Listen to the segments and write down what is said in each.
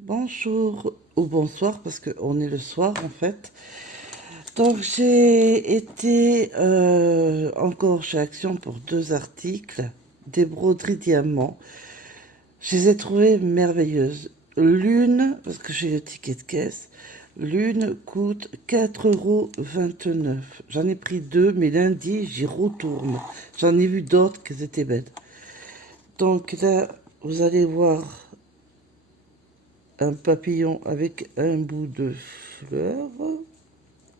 Bonjour ou bonsoir parce qu'on est le soir en fait. Donc j'ai été encore chez Action pour 2 articles, des broderies diamants. Je les ai trouvées merveilleuses. L'une, parce que j'ai le ticket de caisse, l'une coûte 4,29 €. J'en ai pris deux, mais lundi j'y retourne. J'en ai vu d'autres qui étaient belles. Donc là, vous allez voir un papillon avec un bout de fleur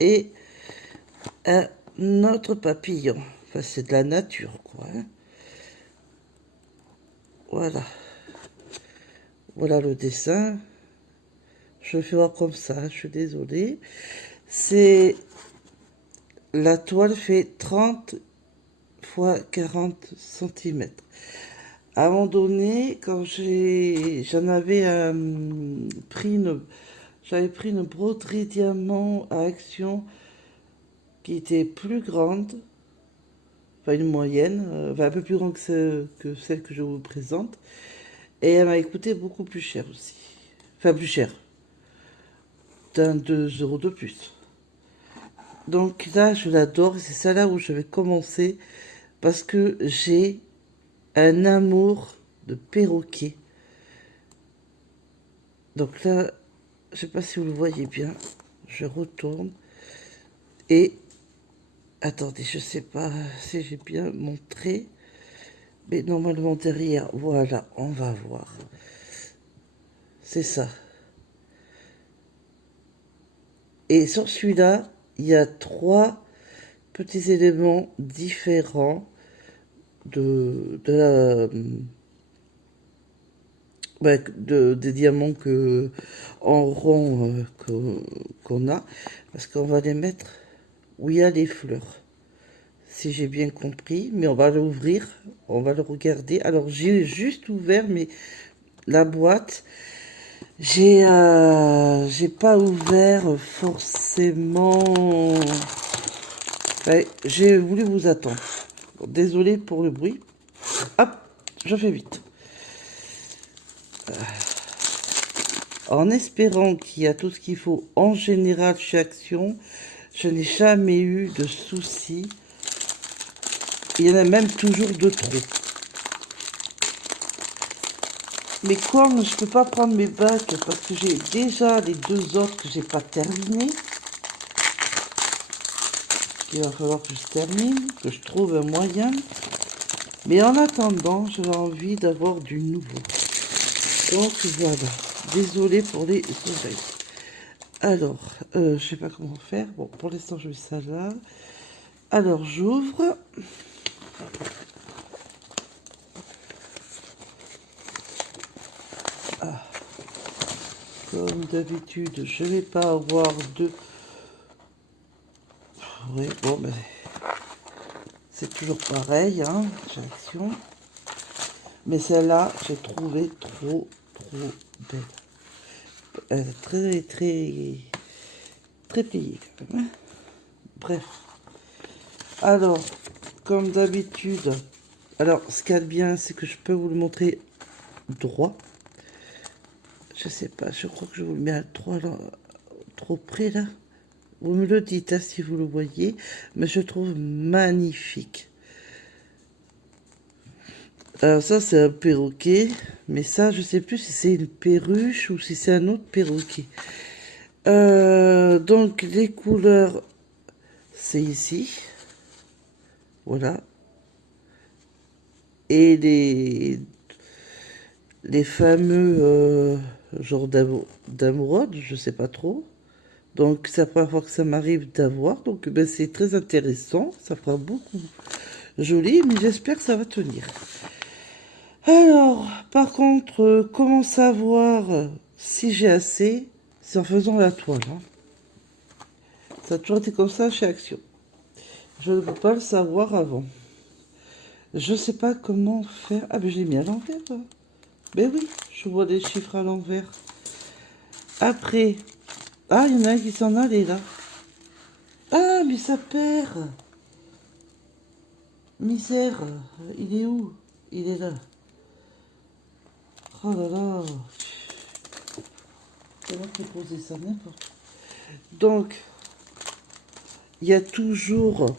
et un autre papillon. Enfin, c'est de la nature, quoi. Hein. Voilà. Voilà le dessin. Je le fais voir comme ça, je suis désolée. C'est... La toile fait 30 fois 40 centimètres. À un moment donné, quand j'en avais j'avais pris une broderie diamant à Action qui était plus grande, enfin une moyenne, enfin un peu plus grande que celle que je vous présente. Et elle m'a coûté beaucoup plus cher aussi. Enfin plus cher, d'un 2 € de plus. Donc là, je l'adore et c'est celle-là où je vais commencer parce que j'ai un amour de perroquet. Donc là, je sais pas si vous le voyez bien, je retourne et attendez, je sais pas si j'ai bien montré, mais normalement derrière, voilà, on va voir. C'est ça. Et sur celui-là, il y a 3 petits éléments différents des diamants en rond qu'on a, parce qu'on va les mettre où il y a les fleurs, si j'ai bien compris, mais on va l'ouvrir, on va le regarder. Alors j'ai juste ouvert mais la boîte, j'ai pas ouvert forcément. Ouais, j'ai voulu vous attendre. Bon, désolé pour le bruit. Hop, je fais vite. En espérant qu'il y a tout ce qu'il faut en général chez Action, je n'ai jamais eu de soucis. Il y en a même toujours de trop. Mais comme je peux pas prendre mes bacs parce que j'ai déjà les 2 autres que j'ai pas terminé, il va falloir que je termine, que je trouve un moyen. Mais en attendant, j'ai envie d'avoir du nouveau. Donc voilà. Désolée pour les oreilles. Alors, je sais pas comment faire. Bon, pour l'instant, je mets ça là. Alors, j'ouvre. Comme d'habitude, je vais pas avoir de... Oui, bon, ben, c'est toujours pareil, hein, j'ai Action. Mais celle-là, j'ai trouvé trop belle. Elle est très, très, très pliée quand même. Hein. Bref. Alors, comme d'habitude, alors ce qu'il y a de bien, c'est que je peux vous le montrer droit. Je sais pas, je crois que je vous le mets à trop près là. Vous me le dites hein, si vous le voyez, mais je trouve magnifique. Alors ça c'est un perroquet, mais ça je sais plus si c'est une perruche ou si c'est un autre perroquet. Donc les couleurs, c'est ici. Voilà. Et les fameux genre d'amourode, je sais pas trop. Donc c'est la première fois que ça m'arrive d'avoir. Donc ben, c'est très intéressant. Ça fera beaucoup joli, mais j'espère que ça va tenir. Alors, par contre, comment savoir si j'ai assez? C'est en faisant la toile. Hein. Ça a toujours été comme ça chez Action. Je ne peux pas le savoir avant. Je ne sais pas comment faire. Ah, mais je l'ai mis à l'envers. Ben oui, je vois des chiffres à l'envers. Après, ah, il y en a un qui s'en allait là. Ah, mais ça perd. Misère. Il est où? Il est là. Oh là là. C'est moi qui ai posé ça n'importe. Donc, il y a toujours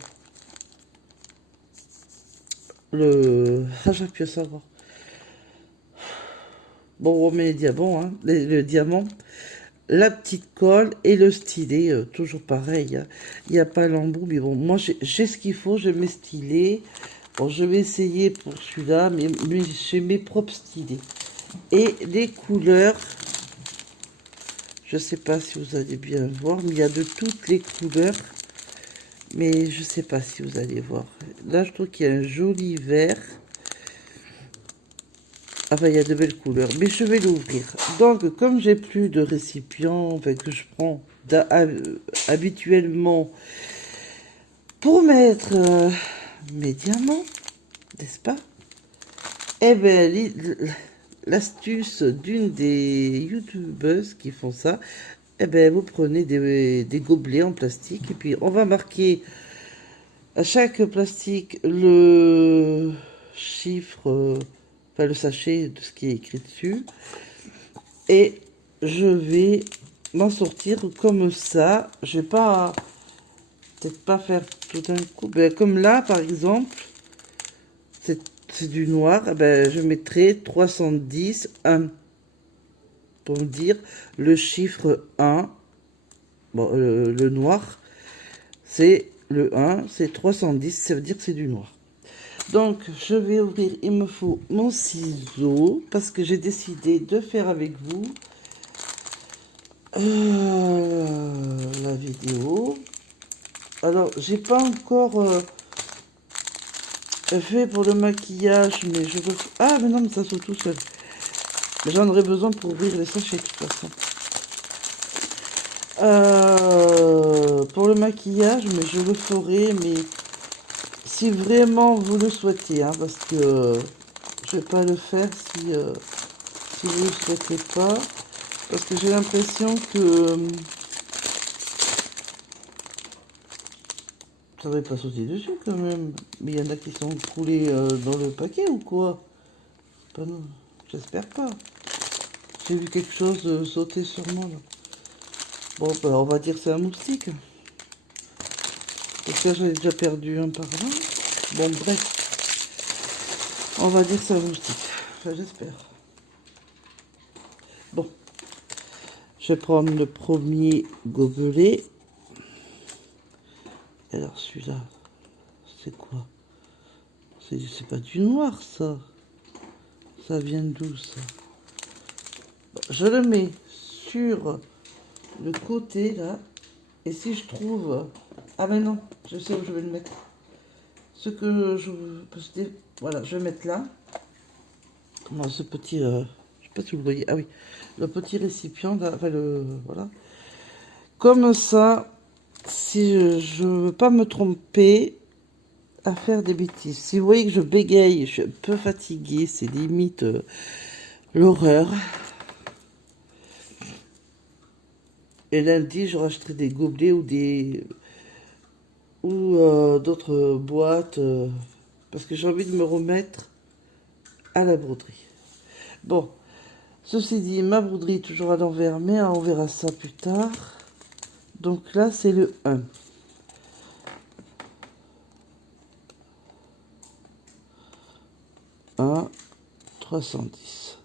le... Ah, j'ai pu savoir. Bon, on remet les diamants, hein, le diamant, la petite colle et le stylet, toujours pareil. Hein. Il n'y a pas l'embout, mais bon, moi j'ai ce qu'il faut, je mets stylet. Bon, je vais essayer pour celui-là, mais j'ai mes propres stylets. Et les couleurs, je sais pas si vous allez bien voir, mais il y a de toutes les couleurs. Mais je sais pas si vous allez voir. Là, je trouve qu'il y a un joli vert. Ah ben, il y a de belles couleurs. Mais je vais l'ouvrir. Donc, comme j'ai plus de récipients enfin, que je prends habituellement pour mettre mes diamants, n'est-ce pas? Eh bien, l'astuce d'une des youtubeuses qui font ça, eh ben, vous prenez des gobelets en plastique et puis on va marquer à chaque plastique le chiffre, enfin le sachet de ce qui est écrit dessus. Et je vais m'en sortir comme ça. Je vais pas, peut-être pas faire tout d'un coup. Ben, comme là, par exemple, c'est du noir. Eh ben, je mettrai 310, 1. Pour me dire le chiffre 1. Bon, le noir, c'est le 1, c'est 310. Ça veut dire que c'est du noir. Donc, je vais ouvrir, il me faut mon ciseau, parce que j'ai décidé de faire avec vous la vidéo. Alors, j'ai pas encore fait pour le maquillage, mais je veux... Ah, mais non, mais ça saute tout seul. J'en aurais besoin pour ouvrir les sachets, de toute façon. Pour le maquillage, mais je le ferai, mais... Si vraiment vous le souhaitez, hein, parce que je vais pas le faire si vous ne le souhaitez pas, parce que j'ai l'impression que ça va pas sauter dessus quand même. Mais il y en a qui sont coulés dans le paquet ou quoi? Pas non, j'espère pas. J'ai vu quelque chose sauter sur moi là. Bon, bah, on va dire que c'est un moustique. Parce que j'en ai déjà perdu un par là. Bon, bref. On va dire que c'est un moustique. Enfin, j'espère. Bon. Je vais prendre le premier gobelet. Alors, celui-là, c'est quoi? C'est pas du noir, ça. Ça vient d'où, ça? Je le mets sur le côté, là. Et si je trouve... Ah, mais non, je sais où je vais le mettre. Ce que je... Voilà, je vais mettre là. Dans ce petit... je sais pas si vous le voyez. Ah oui, le petit récipient, là. Enfin, voilà. Comme ça, si je ne veux pas me tromper à faire des bêtises. Si vous voyez que je bégaye, je suis un peu fatiguée, c'est limite l'horreur. Et lundi, je rachèterai des gobelets ou d'autres boîtes parce que j'ai envie de me remettre à la broderie. Bon, ceci dit, ma broderie est toujours à l'envers, mais on verra ça plus tard. Donc là, c'est le 1. Un 310.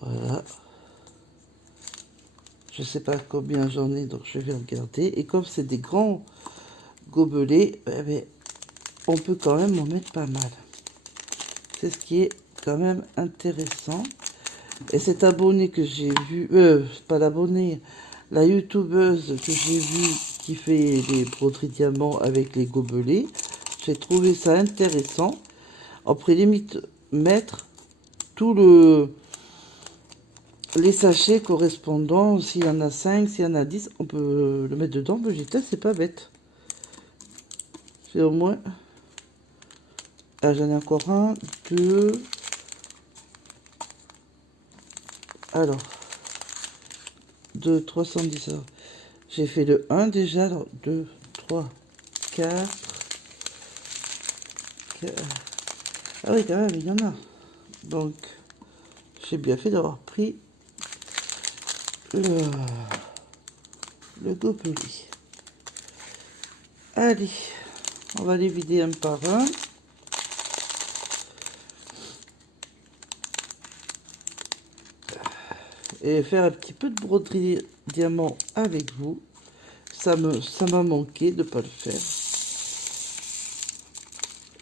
Voilà. Je sais pas combien j'en ai, donc je vais regarder. Et comme c'est des grands gobelets, eh bien, on peut quand même en mettre pas mal. C'est ce qui est quand même intéressant. Et cet abonné que j'ai vu, pas l'abonné, la youtubeuse que j'ai vue qui fait les broderies diamants avec les gobelets, j'ai trouvé ça intéressant. Après, limite, mettre tout les sachets correspondants, s'il y en a 5, s'il y en a 10, on peut le mettre dedans. Mais j'ai c'est pas bête. C'est au moins... Ah, j'en ai encore un, deux... Alors, 2, 310. J'ai fait le 1 déjà. Alors, 2, 3, 4, Ah oui, quand même, il y en a. Donc, j'ai bien fait d'avoir pris le gobelet. Allez, on va les vider un par un. Et faire un petit peu de broderie diamant avec vous. Ça m'a manqué de ne pas le faire.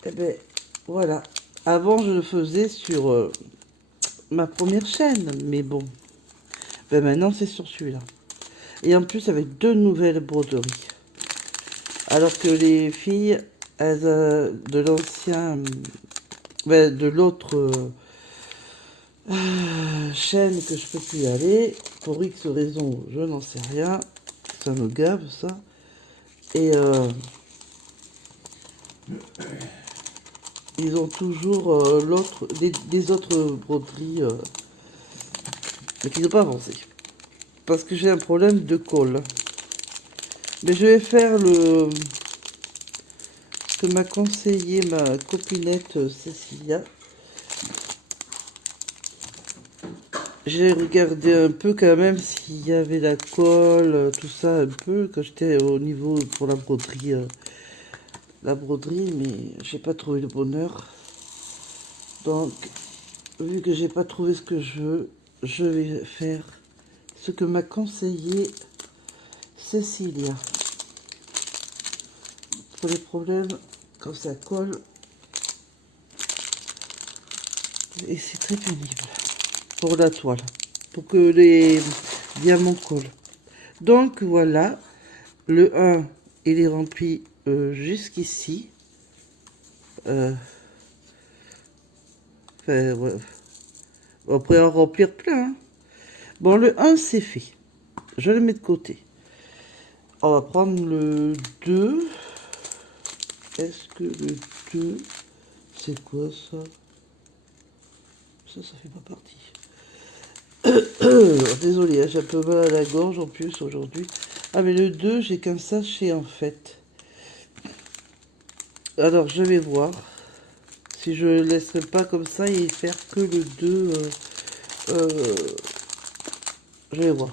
Et ben voilà. Avant, je le faisais sur ma première chaîne. Mais bon, ben maintenant, c'est sur celui-là. Et en plus, avec 2 nouvelles broderies. Alors que les filles, elles, de l'ancien, ben, de l'autre chaîne que je peux plus y aller, pour X raisons, je n'en sais rien. Ça me gave, ça. Et ils ont toujours l'autre, des autres broderies, mais qui n'ont pas avancé. Parce que j'ai un problème de colle. Mais je vais faire le que m'a conseillé ma copinette Cécilia. J'ai regardé un peu quand même s'il y avait la colle, tout ça un peu, quand j'étais au niveau pour la broderie, mais j'ai pas trouvé le bonheur. Donc, vu que j'ai pas trouvé ce que je veux, je vais faire ce que m'a conseillé Cécilia. Pour les problèmes, quand ça colle, et c'est très pénible pour la toile, pour que les diamants collent. Donc voilà, le 1, il est rempli jusqu'ici. Enfin, ouais. On pourrait en remplir plein. Hein. Bon, le 1, c'est fait. Je le mets de côté. On va prendre le 2. Est-ce que le 2, c'est quoi ça? Ça fait pas partie. Désolée, hein, j'ai un peu mal à la gorge en plus aujourd'hui. Ah, mais le 2, j'ai qu'un sachet en fait. Alors, je vais voir si je ne laisserai pas comme ça et faire que le 2. Je vais voir.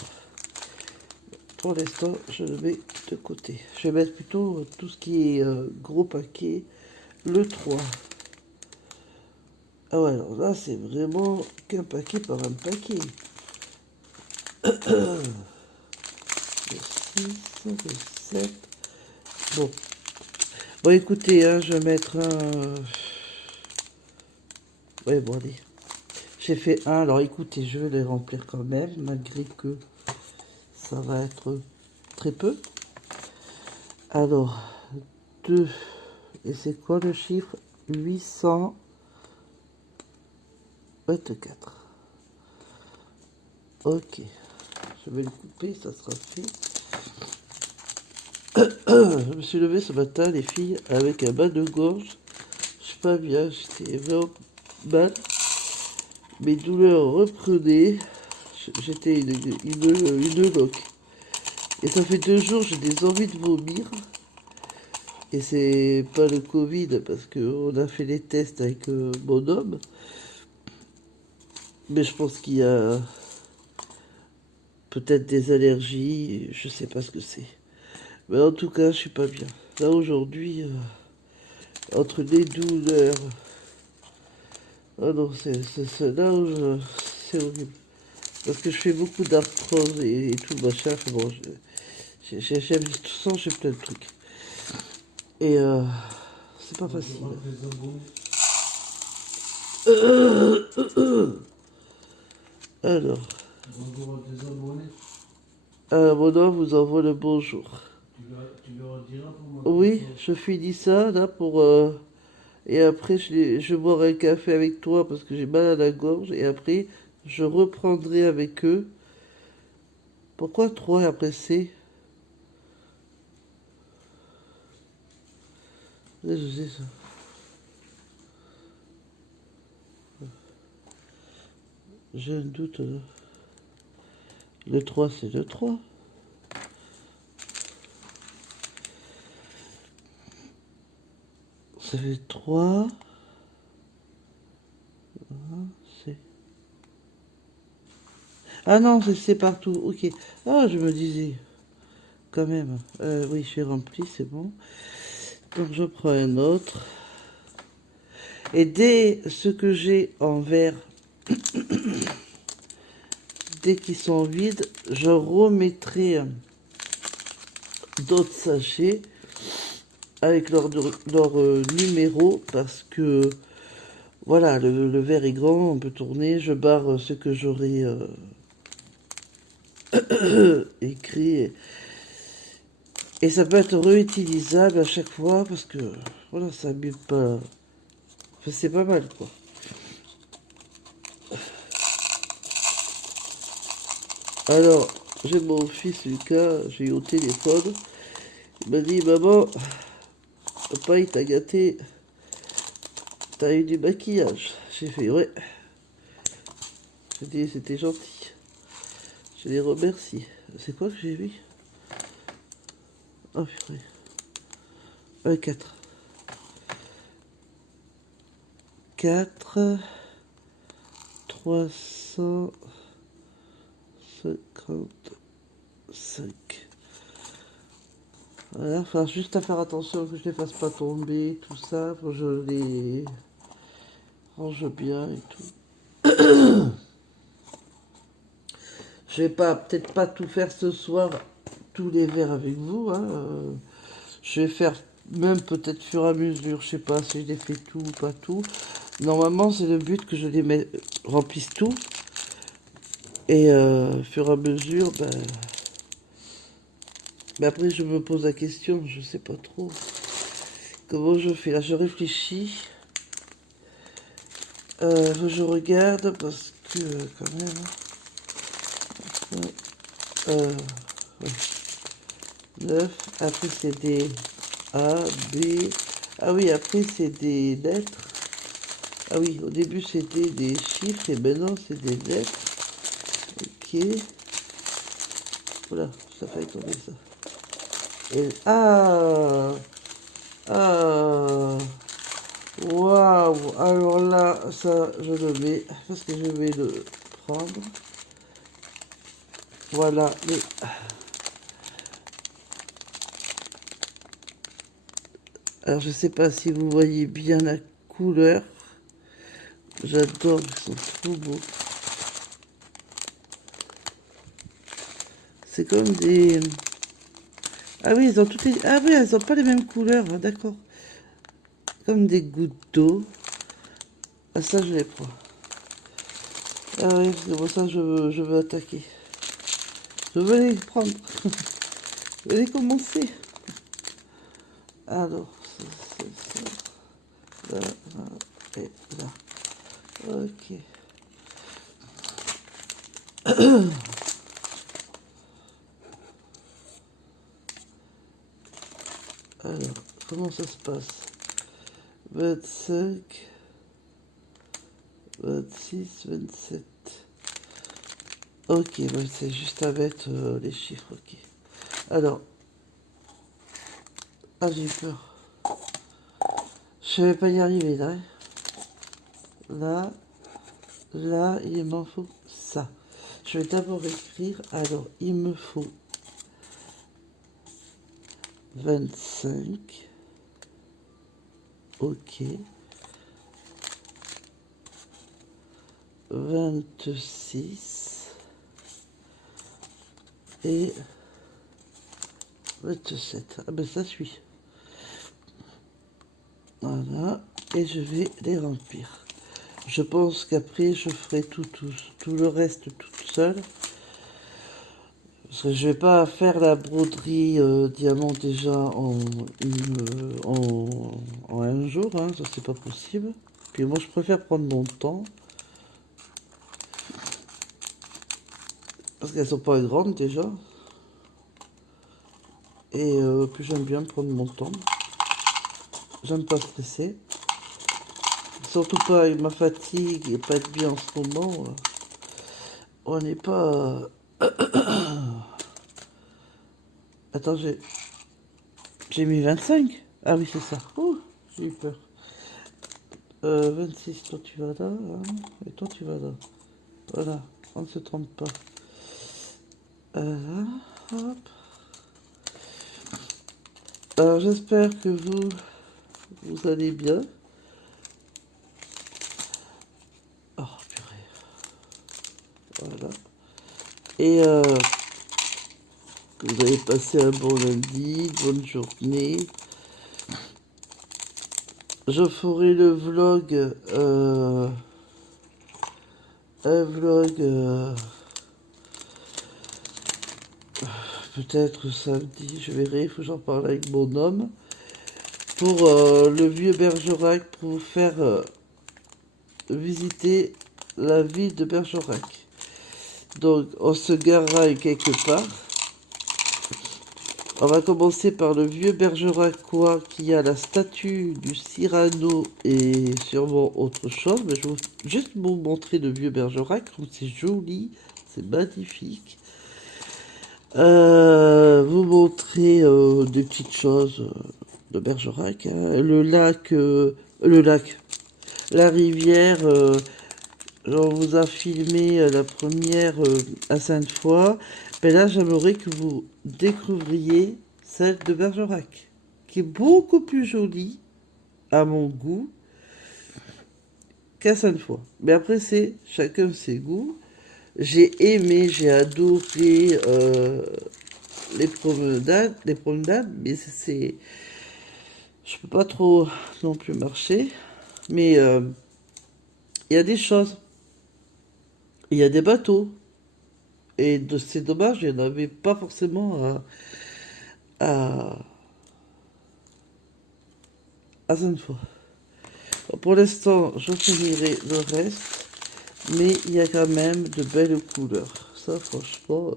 Pour l'instant, je le mets de côté. Je vais mettre plutôt tout ce qui est gros paquet, le 3. Ah ouais, alors là, c'est vraiment qu'un paquet par un paquet. Le 6, le 7. Bon. Bon, écoutez, hein, je vais mettre un... Ouais, bon, allez. J'ai fait un, alors écoutez, je vais les remplir quand même, malgré que ça va être très peu. Alors, 2. Et c'est quoi le chiffre? 824. Ok. Je vais le couper, ça sera fait. Je me suis levé ce matin, les filles, avec un bas de gorge. Je suis pas bien, j'étais vraiment mal. Mes douleurs reprenaient. J'étais une loque. Et ça fait 2 jours, j'ai des envies de vomir. Et c'est pas le Covid, parce qu'on a fait les tests avec mon homme. Mais je pense qu'il y a peut-être des allergies, je sais pas ce que c'est. Mais en tout cas, je suis pas bien. Là, aujourd'hui, entre les douleurs... Ah non, c'est là où c'est horrible. Parce que je fais beaucoup d'arthrose et tout, machin. Bon, j'aime tout ça, j'ai plein de trucs. Et c'est pas facile. Alors, mon homme vous envoie le bonjour. Tu leur diras pour moi. Oui, je finis ça là pour... et après, je boirai un café avec toi parce que j'ai mal à la gorge. Et après, je reprendrai avec eux. Pourquoi 3 et après C? Là, je sais ça. J'ai un doute là. Le 3, c'est le 3. Ça fait 3. Ah non, c'est partout. Ok. Ah, je me disais, quand même. Oui, j'ai rempli, c'est bon. Donc, je prends un autre. Et dès ce que j'ai en verre, dès qu'ils sont vides, je remettrai d'autres sachets avec leur numéro parce que voilà, le verre est grand, on peut tourner, je barre ce que j'aurai écrit et ça peut être réutilisable à chaque fois parce que voilà, ça abîme pas. Enfin, c'est pas mal quoi. Alors, j'ai mon fils Lucas, j'ai eu au téléphone, il m'a dit maman, papa il t'a gâté, t'as eu du maquillage. J'ai fait ouais. J'ai dit c'était gentil. Je les remercie. C'est quoi que j'ai vu? Oh purée. 4. 4 355. Voilà, enfin juste à faire attention que je les fasse pas tomber, tout ça, faut que je les range bien et tout. Je vais pas peut-être pas tout faire ce soir, tous les verres avec vous, hein. Je vais faire même peut-être fur et à mesure, je sais pas si je les fais tout ou pas tout. Normalement c'est le but que je les remplisse tout. Et fur et à mesure, ben, mais après je me pose la question, je sais pas trop. Comment je fais là? Je réfléchis. Je regarde parce que quand même. Euh, ouais. 9. Après c'est des A, B. Ah oui, après c'est des lettres. Ah oui, au début c'était des chiffres et maintenant c'est des lettres. Ok. Voilà, ça fait tomber ça. Et ah, ah. Waouh! Alors là, ça, je le mets parce que je vais le prendre. Voilà. Mais... Alors, je sais pas si vous voyez bien la couleur. J'adore, ils sont trop beaux. C'est comme des... Ah oui, ils ont toutes les... Ah oui, elles ont pas les mêmes couleurs, hein, d'accord. Comme des gouttes d'eau. Ah ça, je les prends. Ah oui, c'est pour ça que je veux attaquer. Je veux les prendre. Je vais les commencer. Alors, ça, là, là, et là. Ok. Alors, comment ça se passe? 25, 26, 27. Ok, ouais, c'est juste à mettre les chiffres, ok. Alors, ah j'ai peur. Je vais pas y arriver là. Là, là, il m'en faut ça. Je vais d'abord écrire. Alors, il me faut 25. Ok. 26. Et 27. Ah ben ça suit. Voilà. Et je vais les remplir. Je pense qu'après, je ferai tout le reste toute seule. Parce que je vais pas faire la broderie diamant déjà en un jour, hein, ça c'est pas possible. Puis moi je préfère prendre mon temps. Parce qu'elles sont pas grandes déjà. Et puis j'aime bien prendre mon temps. J'aime pas stresser. Surtout pas avec ma fatigue et pas être bien en ce moment. On n'est pas... Attends, j'ai mis 25. Ah oui, c'est ça. Ouh, j'ai eu peur. 26, toi tu vas là, hein, et toi tu vas là. Voilà, on ne se trompe pas. Hop. Alors j'espère que vous allez bien. Oh purée. Voilà. Et que vous avez passé un bon lundi, une bonne journée. Je ferai le vlog, un vlog peut-être samedi, je verrai, il faut que j'en parle avec mon homme, pour le vieux Bergerac, pour vous faire visiter la ville de Bergerac. Donc on se garera quelque part. On va commencer par le vieux Bergeracois qui a la statue du Cyrano et sûrement autre chose. Mais je vais juste vous montrer le vieux Bergerac, comme c'est joli, c'est magnifique. Vous montrer des petites choses de Bergerac. Hein. Le lac, la rivière. On vous a filmé la première à Sainte-Foy. Mais là, j'aimerais que vous découvriez celle de Bergerac, qui est beaucoup plus jolie, à mon goût, qu'à Sainte-Foy. Mais après, c'est chacun ses goûts. J'ai aimé, j'ai adoré les promenades, mais c'est... Je peux pas trop non plus marcher. Mais il y a des choses. Il y a des bateaux. Et c'est dommage, il n'y en avait pas forcément à, à Sainte-Foy. Pour l'instant, je finirai le reste, mais il y a quand même de belles couleurs. Ça, franchement,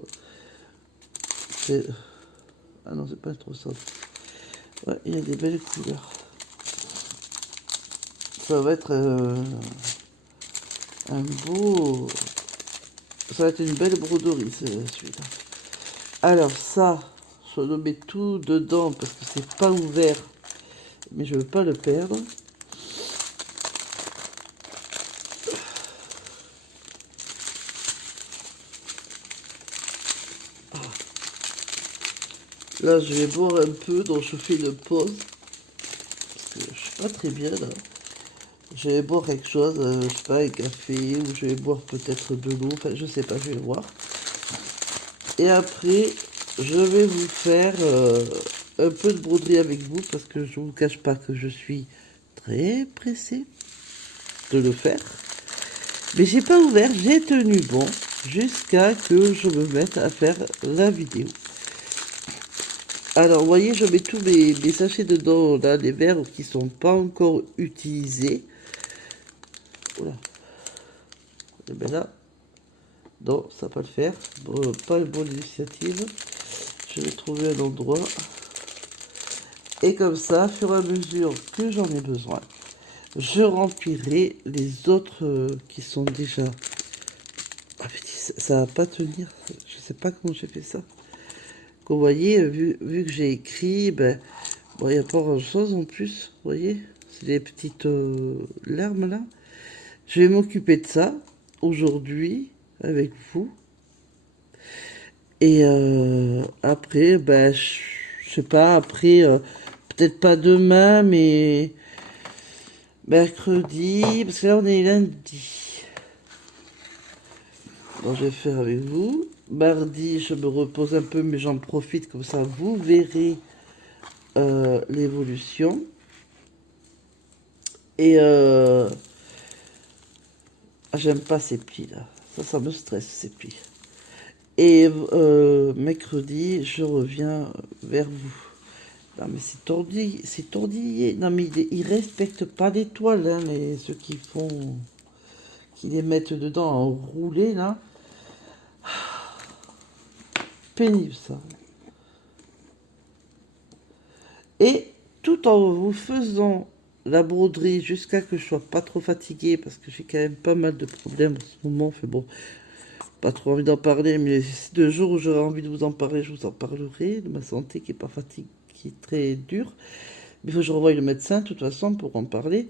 c'est... Ah non, c'est pas trop ça. Ouais, il y a des belles couleurs. Ça va être un beau... Ça va être une belle broderie, celui-là. Alors ça, je le mets tout dedans parce que c'est pas ouvert, mais je veux pas le perdre. Là, je vais boire un peu, donc je fais une pause. Parce que je suis pas très bien là. Je vais boire quelque chose, je sais pas, un café, ou je vais boire peut-être de l'eau, enfin je sais pas, je vais voir. Et après, je vais vous faire un peu de broderie avec vous, parce que je ne vous cache pas que je suis très pressée de le faire. Mais j'ai pas ouvert, j'ai tenu bon, jusqu'à que je me mette à faire la vidéo. Alors, vous voyez, je mets tous mes sachets dedans, là, les verres qui sont pas encore utilisés. Voilà. Et bien là, non, ça va pas le faire. Bon, pas une bonne initiative. Je vais trouver un endroit. Et comme ça, au fur et à mesure que j'en ai besoin, je remplirai les autres qui sont déjà... Ah, mais ça va pas tenir. Je sais pas comment j'ai fait ça. Vous voyez, vu que j'ai écrit, ben, bon, il n'y a pas grand chose en plus, vous voyez, c'est des petites larmes là. Je vais m'occuper de ça aujourd'hui avec vous. Et après, ben, je sais pas, après, peut-être pas demain, mais mercredi, parce que là on est lundi. Donc je vais faire avec vous. Mardi, je me repose un peu, mais j'en profite comme ça, vous verrez l'évolution. Et j'aime pas ces plis là. Ça me stresse ces plis. Et mercredi, je reviens vers vous. Non mais c'est tordi, c'est tordillé. Non mais ils respectent pas les toiles, hein, ceux qui les mettent dedans en roulé là. Pénible ça. Et tout en vous faisant la broderie jusqu'à que je sois pas trop fatiguée, parce que j'ai quand même pas mal de problèmes en ce moment. Fait bon, pas trop envie d'en parler, mais de jours où j'aurai envie de vous en parler, je vous en parlerai, de ma santé qui est pas fatiguée, qui est très dure. Mais il faut que je revoie le médecin, de toute façon, pour en parler.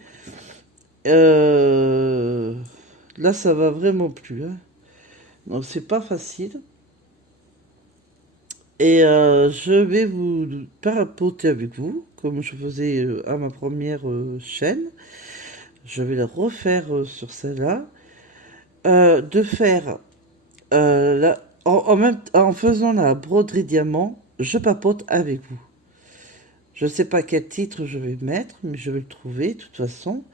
Là, ça va vraiment plus. Hein. Donc, c'est pas facile. Et je vais vous papoter avec vous, comme je faisais à ma première chaîne. Je vais la refaire sur celle-là. De faire, en faisant la broderie diamant, je papote avec vous. Je ne sais pas quel titre je vais mettre, mais je vais le trouver de toute façon.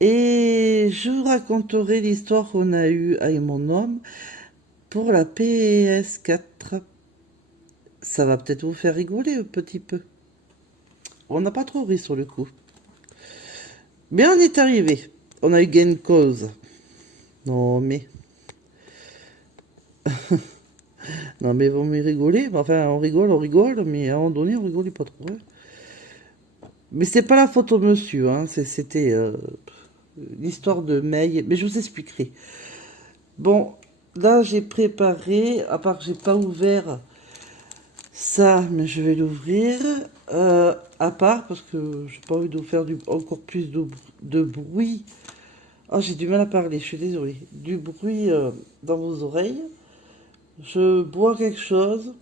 Et je vous raconterai l'histoire qu'on a eue avec mon homme pour la PS4. Ça va peut-être vous faire rigoler un petit peu. On n'a pas trop ri sur le coup. Mais on est arrivé. On a eu gain de cause. Non mais... Non mais vous me rigolez. Enfin, on rigole, mais à un moment donné, on rigolait pas trop. Hein. Mais c'est pas la photo de monsieur, hein. C'était l'histoire de May. Mais je vous expliquerai. Bon, là j'ai préparé, à part que j'ai pas ouvert ça, mais je vais l'ouvrir. À part, parce que j'ai pas envie de vous faire encore plus de bruit. Oh, j'ai du mal à parler, je suis désolée. Du bruit dans vos oreilles. Je bois quelque chose.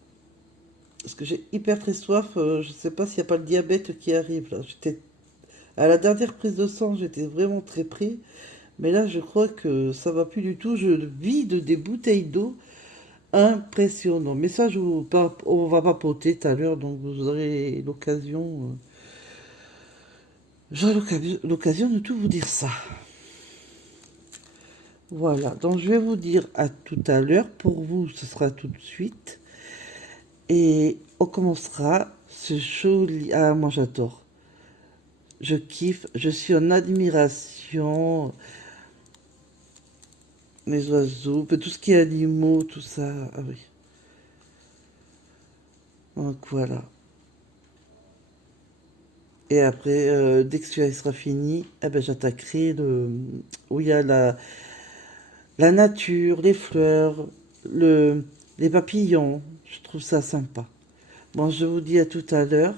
Parce que j'ai hyper très soif. Je sais pas s'il n'y a pas le diabète qui arrive là. À la dernière prise de sang, j'étais vraiment très près. Mais là, je crois que ça va plus du tout. Je vide des bouteilles d'eau impressionnant. Mais ça, on va papoter tout à l'heure, donc vous aurez l'occasion, j'aurai l'occasion de tout vous dire ça. Voilà, donc je vais vous dire à tout à l'heure. Pour vous, ce sera tout de suite. Et on commencera ce joli... Ah, moi j'adore. Je kiffe, je suis en admiration. Les oiseaux, tout ce qui est animaux, tout ça. Ah oui. Donc voilà. Et après, dès que celui-là sera fini, eh ben, j'attaquerai où il y a la nature, les fleurs, les papillons. Je trouve ça sympa. Bon, je vous dis à tout à l'heure.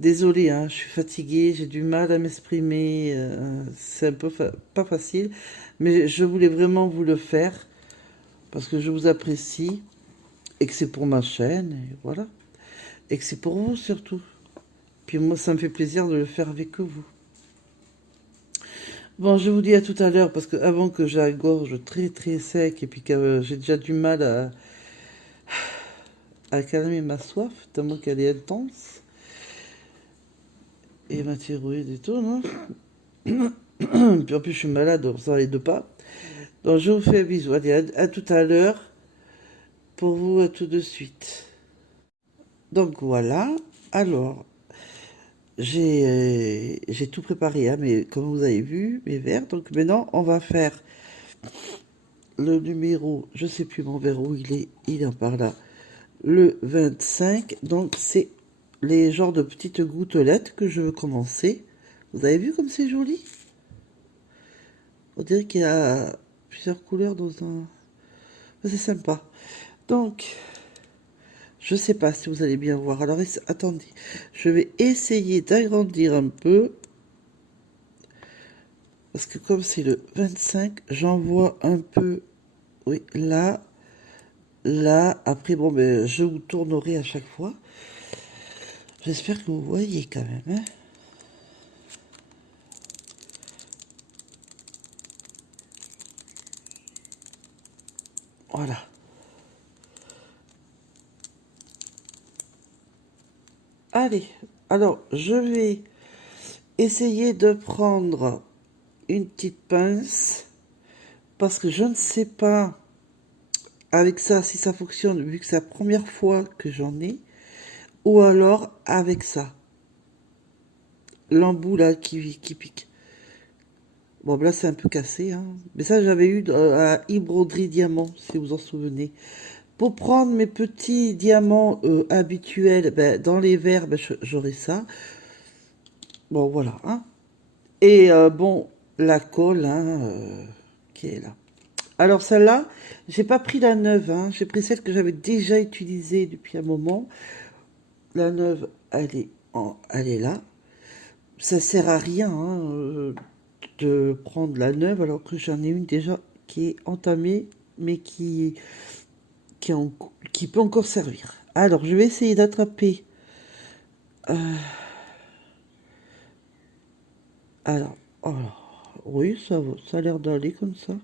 Désolée, hein, je suis fatiguée, j'ai du mal à m'exprimer. C'est un peu pas facile. Mais je voulais vraiment vous le faire parce que je vous apprécie et que c'est pour ma chaîne. Et voilà. Et que c'est pour vous surtout. Puis moi, ça me fait plaisir de le faire avec vous. Bon, je vous dis à tout à l'heure parce que avant que j'ai la gorge très très sec et puis que j'ai déjà du mal à calmer ma soif, tellement qu'elle est intense, et ma thyroïde et tout, non. Puis en plus, je suis malade, donc ça aide pas. Donc, je vous fais un bisou. Allez, à tout à l'heure. Pour vous, à tout de suite. Donc, voilà. Alors, j'ai tout préparé, hein, mais comme vous avez vu, mes verres. Donc, maintenant, on va faire le numéro, je sais plus mon verre où il est par là. Le 25, donc c'est les genres de petites gouttelettes que je veux commencer. Vous avez vu comme c'est joli? On dirait qu'il y a plusieurs couleurs dans un... C'est sympa. Donc, je sais pas si vous allez bien voir. Alors, attendez. Je vais essayer d'agrandir un peu. Parce que comme c'est le 25, j'en vois un peu... Oui, là. Là. Après, bon, ben, je vous tournerai à chaque fois. J'espère que vous voyez quand même. Hein. Voilà. Allez, alors je vais essayer de prendre une petite pince parce que je ne sais pas avec ça si ça fonctionne vu que c'est la première fois que j'en ai ou alors avec ça. L'embout là qui pique. Bon, là c'est un peu cassé, hein. Mais ça j'avais eu à Ibroderie Diamant, si vous en souvenez. Pour prendre mes petits diamants habituels, ben, dans les verres, ben, j'aurai ça. Bon, voilà. Hein. Et bon, la colle hein, qui est là. Alors celle-là, j'ai pas pris la neuve. Hein. J'ai pris celle que j'avais déjà utilisée depuis un moment. La neuve, elle est là. Ça sert à rien hein, de prendre la neuve alors que j'en ai une déjà qui est entamée, mais qui peut encore servir. Alors, je vais essayer d'attraper. Alors, oh, oui, ça a l'air d'aller comme ça.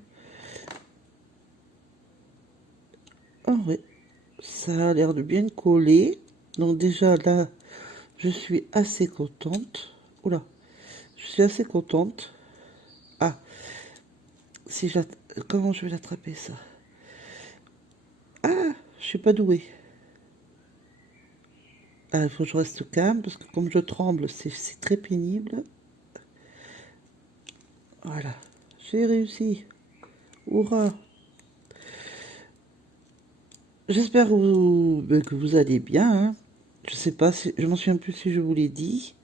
Ah oui, ça a l'air de bien coller. Donc déjà là, je suis assez contente. Oula, je suis assez contente. Ah, si comment je vais l'attraper ça? Ah, je suis pas douée. Ah, il faut que je reste calme parce que comme je tremble, c'est très pénible. Voilà, j'ai réussi. Hurrah! J'espère que vous allez bien, hein. Je sais pas, je m'en souviens plus si je vous l'ai dit.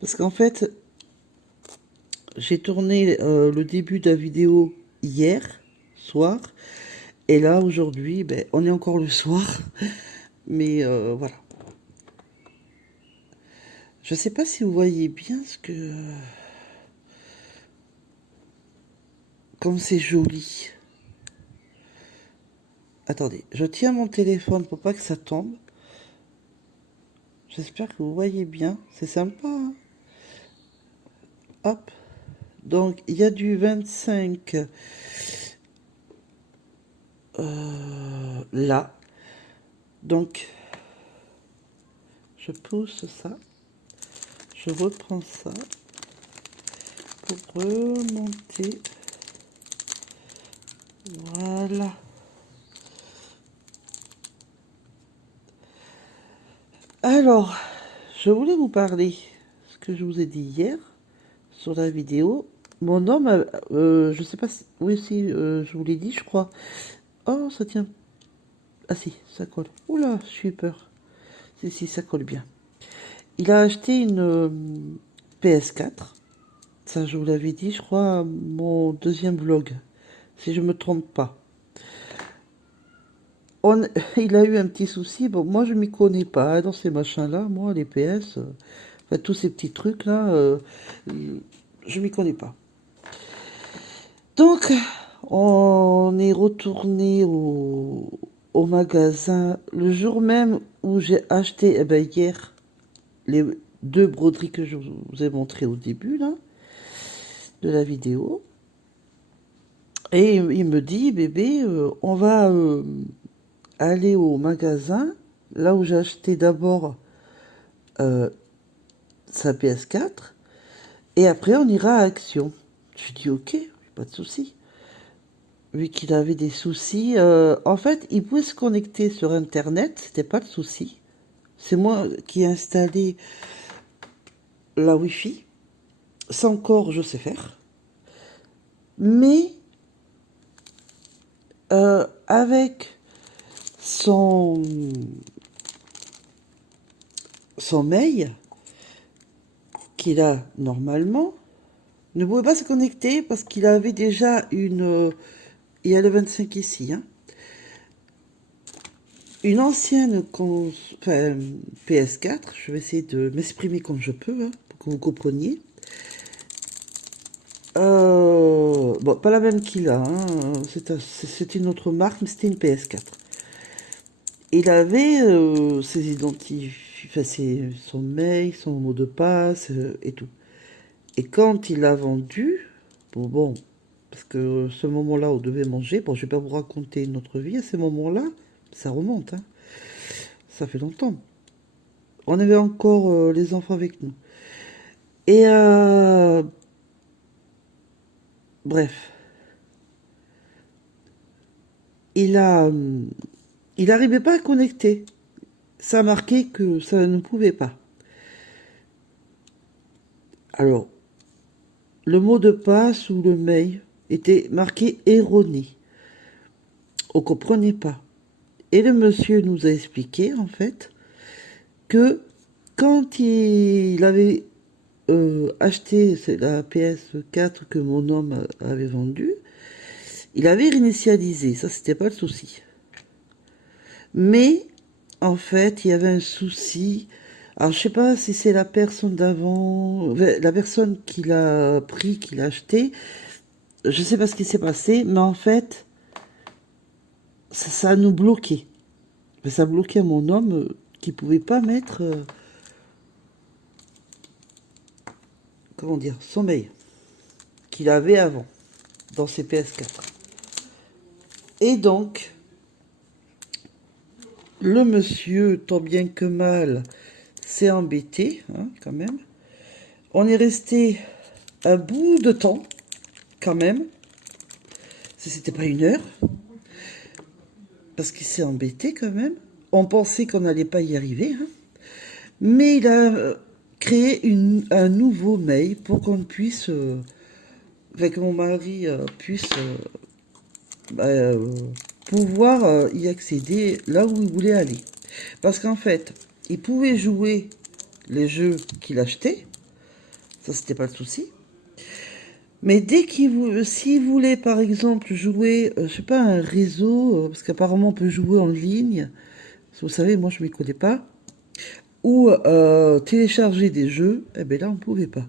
Parce qu'en fait, j'ai tourné le début de la vidéo hier soir. Et là, aujourd'hui, ben, on est encore le soir. Mais voilà. Je sais pas si vous voyez bien ce que... Comme c'est joli. Attendez, je tiens mon téléphone pour pas que ça tombe. J'espère que vous voyez bien. C'est sympa, hein. Hop. Donc, il y a du 25 là. Donc, je pousse ça. Je reprends ça pour remonter. Voilà. Alors, je voulais vous parler ce que je vous ai dit hier sur la vidéo. Mon homme, je sais pas si... Oui, si, je vous l'ai dit, je crois. Oh, ça tient. Ah si, ça colle. Oula, j'ai eu peur. Si, ça colle bien. Il a acheté une PS4. Ça, je vous l'avais dit, je crois, à mon deuxième vlog, si je me trompe pas. Il a eu un petit souci. Bon, moi, je m'y connais pas dans ces machins-là. Moi, les PS, enfin, tous ces petits trucs-là, je m'y connais pas. Donc, on est retourné au magasin le jour même où j'ai acheté, eh ben, hier, les deux broderies que je vous ai montrées au début, là, de la vidéo. Et il me dit, bébé, on va aller au magasin, là où j'ai acheté d'abord sa PS4, et après on ira à Action. Je dis ok, pas de souci. Vu qu'il avait des soucis, en fait, il pouvait se connecter sur Internet, c'était pas le souci. C'est moi qui ai installé la Wi-Fi. Ça encore, je sais faire. Mais avec son mail qu'il a normalement, ne pouvait pas se connecter parce qu'il avait déjà une... il y a le 25 ici, hein. Une ancienne enfin, PS4, je vais essayer de m'exprimer comme je peux, hein, pour que vous compreniez. Bon, pas la même qu'il a, hein. C'était une autre marque, mais c'était une PS4. Il avait ses identifiants, enfin, son mail, son mot de passe et tout. Et quand il l'a vendu, bon, parce que ce moment-là, on devait manger. Bon, je vais pas vous raconter notre vie à ce moment-là. Ça remonte, hein. Ça fait longtemps. On avait encore les enfants avec nous. Et bref, il n'arrivait pas à connecter. Ça a marqué que ça ne pouvait pas. Alors, le mot de passe ou le mail était marqué erroné. On comprenait pas. Et le monsieur nous a expliqué, en fait, que quand il avait acheté la PS4 que mon homme avait vendue, il avait réinitialisé, ça c'était pas le souci. Mais en fait, il y avait un souci. Alors je sais pas si c'est la personne d'avant, la personne qui l'a pris, qui l'a acheté. Je sais pas ce qui s'est passé, mais en fait, ça nous bloquait. Mais ça bloquait mon homme qui pouvait pas mettre, comment dire, son mail qu'il avait avant dans ses PS4. Et donc, le monsieur, tant bien que mal, s'est embêté, hein, quand même. On est resté un bout de temps, quand même. C'était pas 1 heure. Parce qu'il s'est embêté, quand même. On pensait qu'on n'allait pas y arriver, hein. Mais il a créé un nouveau mail pour qu'on puisse... que mon mari puisse pouvoir y accéder là où il voulait aller. Parce qu'en fait, il pouvait jouer les jeux qu'il achetait, ça c'était pas le souci. Mais dès s'il voulait par exemple jouer, je sais pas, un réseau, parce qu'apparemment on peut jouer en ligne, vous savez, moi je m'y connais pas, ou télécharger des jeux, eh ben là on pouvait pas.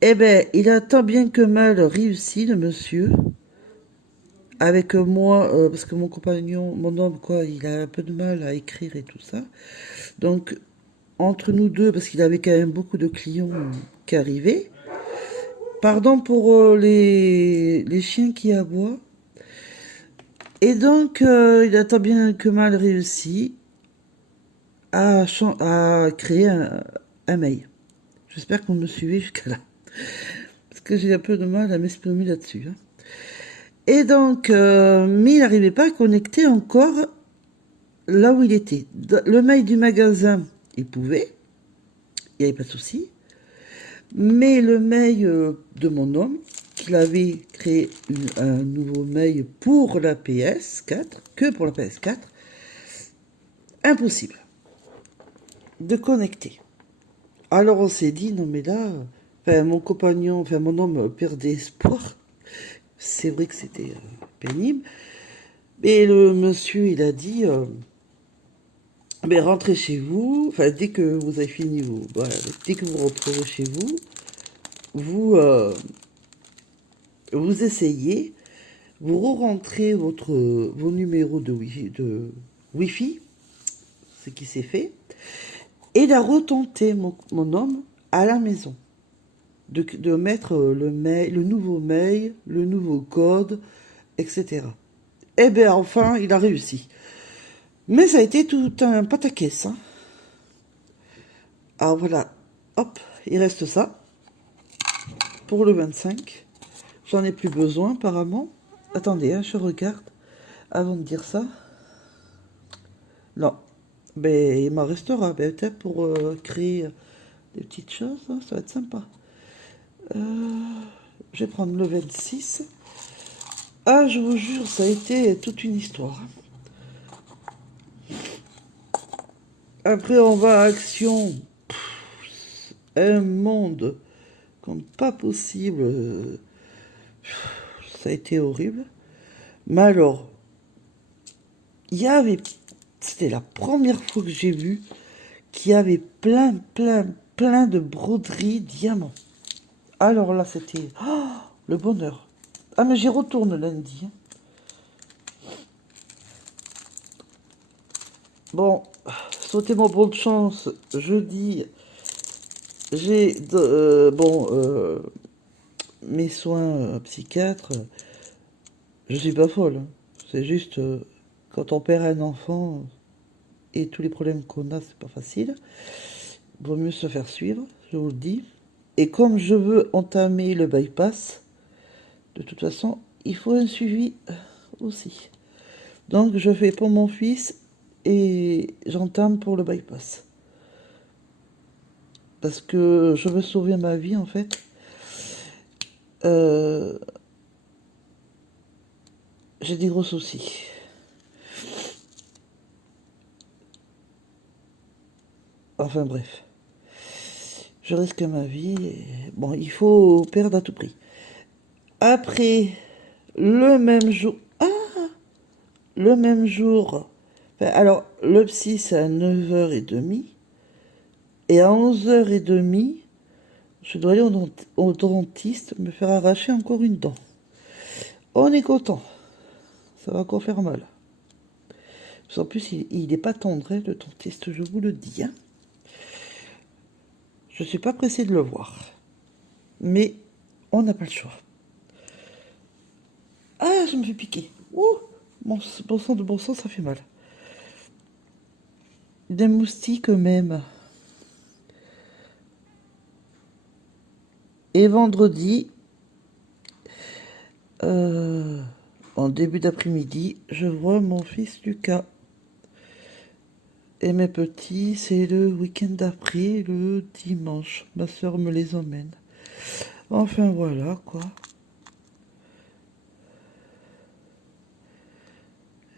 Eh ben, il a tant bien que mal réussi, le monsieur, avec moi, parce que mon compagnon, mon homme, quoi, il a un peu de mal à écrire et tout ça. Donc, entre nous deux, parce qu'il avait quand même beaucoup de clients qui arrivaient, pardon pour les chiens qui aboient. Et donc, il a tant bien que mal réussi à créer un mail. J'espère que vous me suivez jusqu'à là. Parce que j'ai un peu de mal à m'exprimer là-dessus. Hein. Et donc, mais il n'arrivait pas à connecter encore là où il était. Le mail du magasin, il pouvait. Il n'y avait pas de souci. Mais le mail de mon homme, qu'il avait créé un nouveau mail pour la PS4, que pour la PS4, impossible de connecter. Alors on s'est dit, non mais là, mon compagnon, mon homme perdait espoir. C'est vrai que c'était pénible. Et le monsieur, il a dit, mais rentrez chez vous, dès que vous avez fini, dès que vous rentrez chez vous, vous essayez, vous rentrez vos numéros de Wi-Fi, ce qui s'est fait, et il a retenté mon homme à la maison. De mettre le nouveau mail, le nouveau code, etc. Eh bien, enfin, il a réussi. Mais ça a été tout un pataquès. Hein. Alors voilà, hop, il reste ça. Pour le 25. J'en ai plus besoin, apparemment. Attendez, hein, je regarde avant de dire ça. Non. Ben, il m'en restera. Ben, peut-être pour créer des petites choses. Hein, ça va être sympa. Je vais prendre le 26. Ah, je vous jure, ça a été toute une histoire. Après, on va à Action. Un monde comme pas possible. Ça a été horrible. Mais alors, c'était la première fois que j'ai vu qu'il y avait plein de broderies diamants. Alors là, c'était le bonheur. Ah, mais j'y retourne lundi. Hein. Bon, souhaitez-moi bonne chance. Jeudi, j'ai mes soins psychiatres. Je suis pas folle. Hein. C'est juste quand on perd un enfant et tous les problèmes qu'on a, c'est pas facile. Vaut mieux se faire suivre, je vous le dis. Et comme je veux entamer le bypass, de toute façon, il faut un suivi aussi. Donc je fais pour mon fils et j'entame pour le bypass. Parce que je veux sauver ma vie en fait. J'ai des gros soucis. Enfin bref. Je risque ma vie. Bon, il faut perdre à tout prix. Après, le même jour... le même jour... alors, le psy, c'est à 9h30. Et à 11h30, je dois aller au dentiste me faire arracher encore une dent. On est content. Ça va encore faire mal. En plus, il est pas tendre, hein, le dentiste, je vous le dis. Hein. Je suis pas pressée de le voir. Mais on n'a pas le choix. Ah, je me fais piquer. Ouh, bon sang, ça fait mal. Des moustiques même. Et vendredi, en début d'après-midi, je vois mon fils Lucas. Et mes petits, c'est le week-end d'après, le dimanche. Ma soeur me les emmène. Enfin voilà, quoi.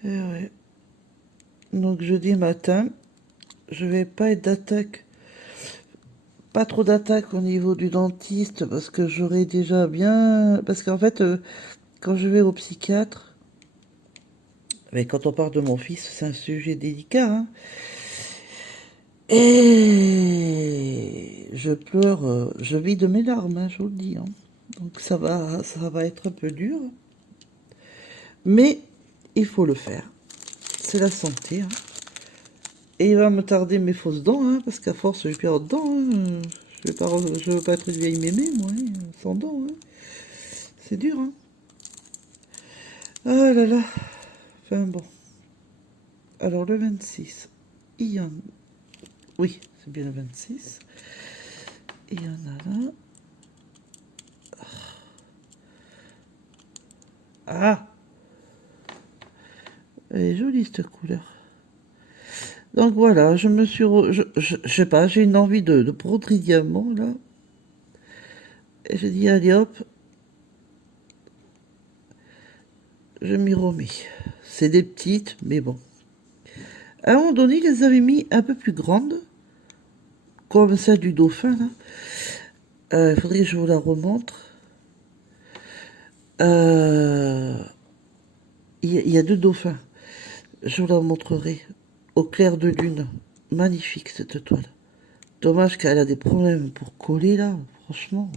Et ouais. Donc jeudi matin, je vais pas être d'attaque. Pas trop d'attaque au niveau du dentiste parce que j'aurais déjà bien... Parce qu'en fait, quand je vais au psychiatre, mais quand on parle de mon fils, c'est un sujet délicat. Hein. Et je pleure, je vis de mes larmes, hein, je vous le dis. Hein. Donc ça va être un peu dur. Mais il faut le faire. C'est la santé. Hein. Et il va me tarder mes fausses dents, hein, parce qu'à force, je perds de dents. Hein. Je veux pas être une vieille mémé, moi, hein, sans dents. Hein. C'est dur, hein. Ah là là. Enfin bon. Alors le 26, il y en... Oui, c'est bien le 26. Il y en a là. Ah, elle est jolie cette couleur. Donc voilà, je me suis... je sais pas, j'ai une envie de prendre des diamants, là. Et j'ai dit, allez hop, je m'y remets. C'est des petites, mais bon. À un moment donné, ils les avaient mis un peu plus grandes, comme celle du dauphin, là. Il faudrait que je vous la remontre. Il y a deux dauphins. Je vous la montrerai. Au clair de lune. Magnifique cette toile. Dommage qu'elle a des problèmes pour coller là, franchement.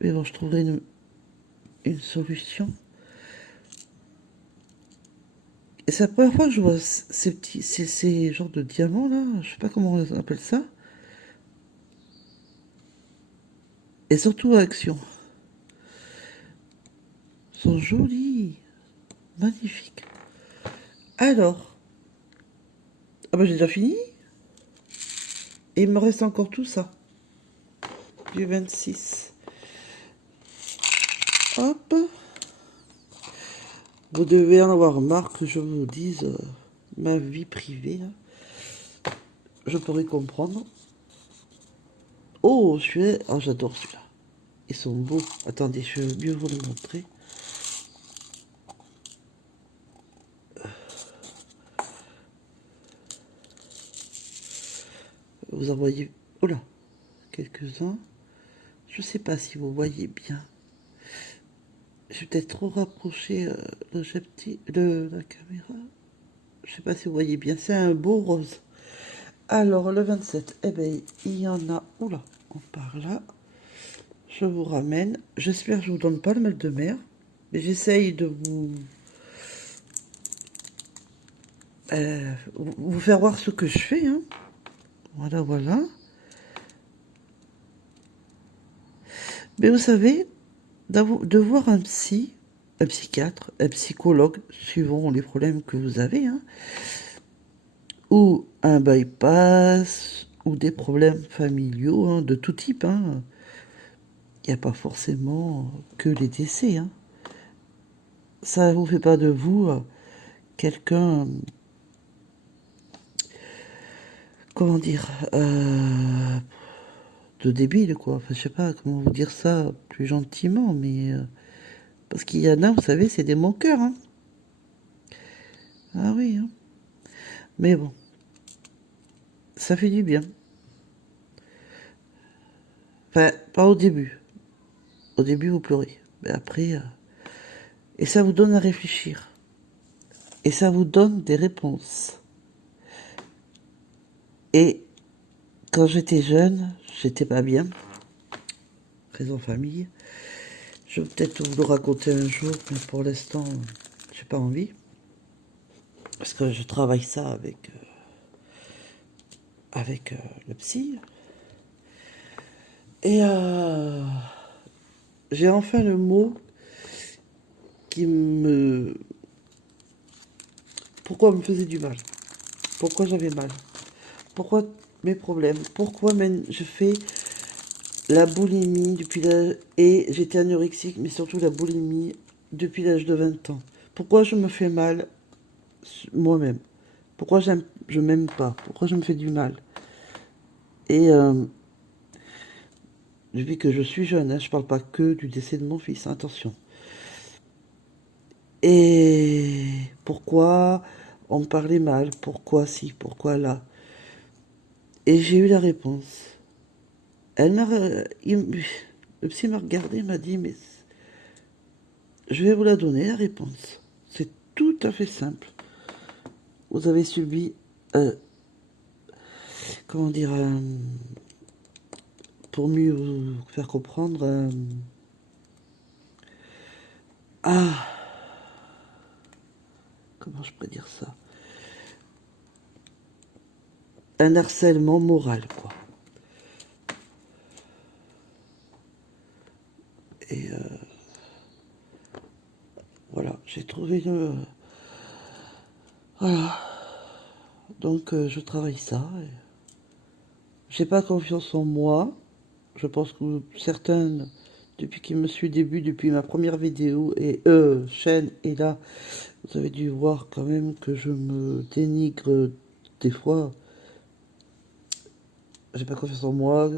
Mais bon, je trouverai une solution. Et c'est la première fois que je vois ces genres de diamants là. Je sais pas comment on appelle ça. Et surtout à Action. Ils sont jolis. Magnifiques. Alors. Ah bah j'ai déjà fini. Et il me reste encore tout ça. Du 26. Hop. Vous devez en avoir marre que je vous dise ma vie privée. Là. Je pourrais comprendre. Oh, celui-là. Oh, j'adore celui-là. Ils sont beaux. Attendez, je vais mieux vous les montrer. Vous en voyez... Oh là, quelques-uns. Je sais pas si vous voyez bien. Je vais peut-être trop rapprocher la caméra. Je sais pas si vous voyez bien. C'est un beau rose. Alors, le 27, eh ben, il y en a... Oula, on part là. Je vous ramène. J'espère que je vous donne pas le mal de mer. Mais j'essaye de vous faire voir ce que je fais. Hein. Voilà, voilà. Mais vous savez, de voir un psychiatre, un psychologue, suivant les problèmes que vous avez, hein, ou un bypass, ou des problèmes familiaux, hein, de tout type. Hein. Il n'y a pas forcément que les décès. Hein. Ça ne vous fait pas de vous quelqu'un, comment dire, de débile, quoi. Enfin, je sais pas comment vous dire ça plus gentiment, mais... parce qu'il y en a, vous savez, c'est des moqueurs. Hein. Ah oui, hein. Mais bon, ça fait du bien. Enfin, pas au début. Au début, vous pleurez. Mais après... et ça vous donne à réfléchir. Et ça vous donne des réponses. Et quand j'étais jeune, j'étais pas bien. Raison famille. Je vais peut-être vous le raconter un jour, mais pour l'instant, j'ai pas envie. parce que je travaille ça avec le psy. Et j'ai enfin le mot qui me... Pourquoi me faisait du mal? Pourquoi j'avais mal? Pourquoi mes problèmes? Pourquoi même je fais la boulimie depuis l'âge... Et j'étais anorexique, mais surtout la boulimie depuis l'âge de 20 ans. Pourquoi je me fais mal moi-même? Pourquoi je m'aime pas? Pourquoi je me fais du mal? Et depuis que je suis jeune, hein, je parle pas que du décès de mon fils, hein, attention. Et pourquoi on me parlait mal? Pourquoi ci? Pourquoi là? Et j'ai eu la réponse. Elle m'a, le psy m'a regardé, m'a dit, mais je vais vous la donner, la réponse. C'est tout à fait simple. Vous avez subi, comment dire, pour mieux vous faire comprendre, comment je pourrais dire ça? Un harcèlement moral, quoi. Et voilà, j'ai trouvé le... Voilà. Donc je travaille ça. J'ai pas confiance en moi. Je pense que certaines, depuis qu'il me suit début, depuis ma première vidéo et chaîne, et là, vous avez dû voir quand même que je me dénigre des fois. J'ai pas confiance en moi.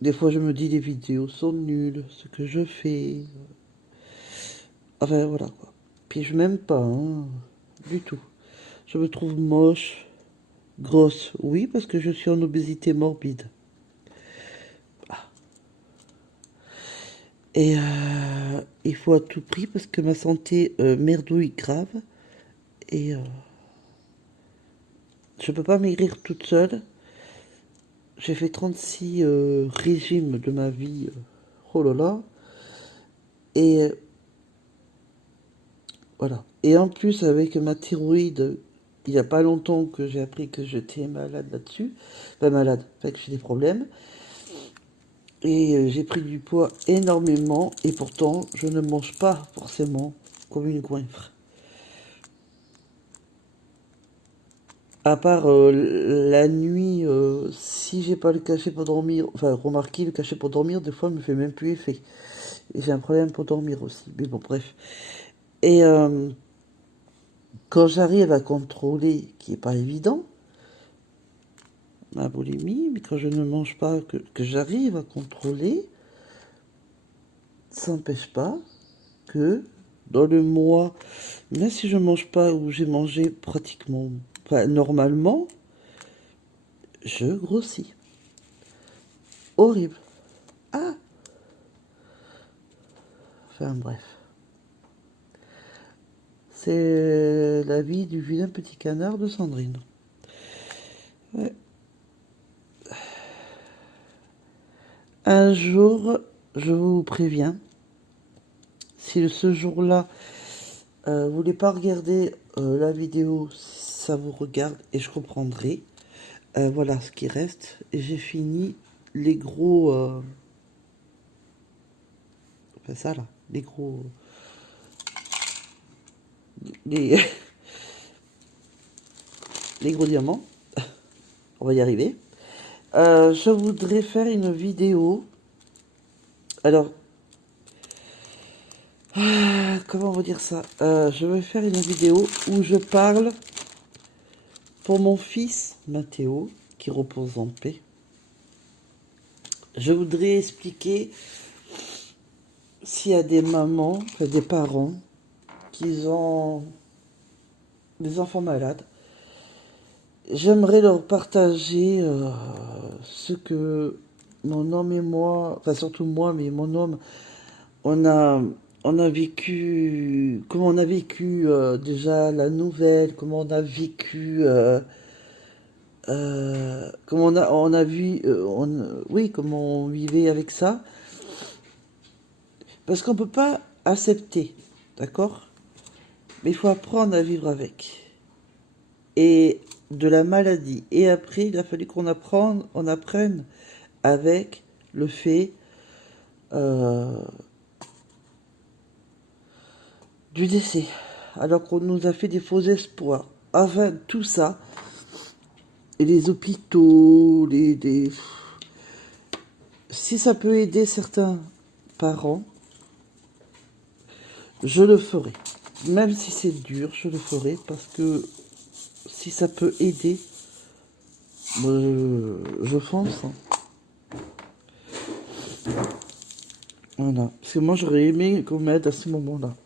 Des fois, je me dis les vidéos sont nulles, ce que je fais. Enfin, voilà quoi. Puis je m'aime pas, hein, du tout. Je me trouve moche, grosse, oui, parce que je suis en obésité morbide. Et il faut à tout prix parce que ma santé merdouille grave. Et je peux pas maigrir toute seule. J'ai fait 36 régimes de ma vie. Oh là là. Et voilà. Et en plus, avec ma thyroïde, il n'y a pas longtemps que j'ai appris que j'étais malade là-dessus. Pas malade, fait que j'ai des problèmes. Et j'ai pris du poids énormément. Et pourtant, je ne mange pas forcément comme une goinfre. À part la nuit, si j'ai pas le cachet pour dormir, enfin remarquez, le cachet pour dormir, des fois, me fait même plus effet. Et j'ai un problème pour dormir aussi. Mais bon, bref. Et quand j'arrive à contrôler, qui est pas évident, ma boulimie, mais quand je ne mange pas, que j'arrive à contrôler, ça n'empêche pas que dans le mois, même si je mange pas ou j'ai mangé pratiquement, enfin, normalement, je grossis. Horrible. Ah, enfin bref. C'est la vie du vilain petit canard de Sandrine. Ouais. Un jour, je vous préviens, si ce jour-là, vous voulez pas regarder la vidéo, ça vous regarde et je comprendrai. Voilà ce qui reste. Et j'ai fini les gros... enfin ça là, les gros... Les, les gros diamants. On va y arriver. Je voudrais faire une vidéo. Alors, comment vous dire ça? Je vais faire une vidéo où je parle pour mon fils Mathéo, qui repose en paix. Je voudrais expliquer s'il y a des mamans, enfin des parents, qui ont des enfants malades. J'aimerais leur partager ce que mon homme et moi, enfin surtout moi, mais mon homme, on a vécu, comment on a vécu déjà la nouvelle, comment on a vécu, comment on a vu, oui, comment on vivait avec ça. Parce qu'on ne peut pas accepter, d'accord? Mais il faut apprendre à vivre avec. Et de la maladie. Et après, il a fallu on apprenne avec le fait du décès. Alors qu'on nous a fait des faux espoirs. Avant tout ça, et les hôpitaux, si ça peut aider certains parents, je le ferai. Même si c'est dur, je le ferai parce que si ça peut aider, je fonce. Hein. Voilà. Parce que moi, j'aurais aimé qu'on m'aide à ce moment-là.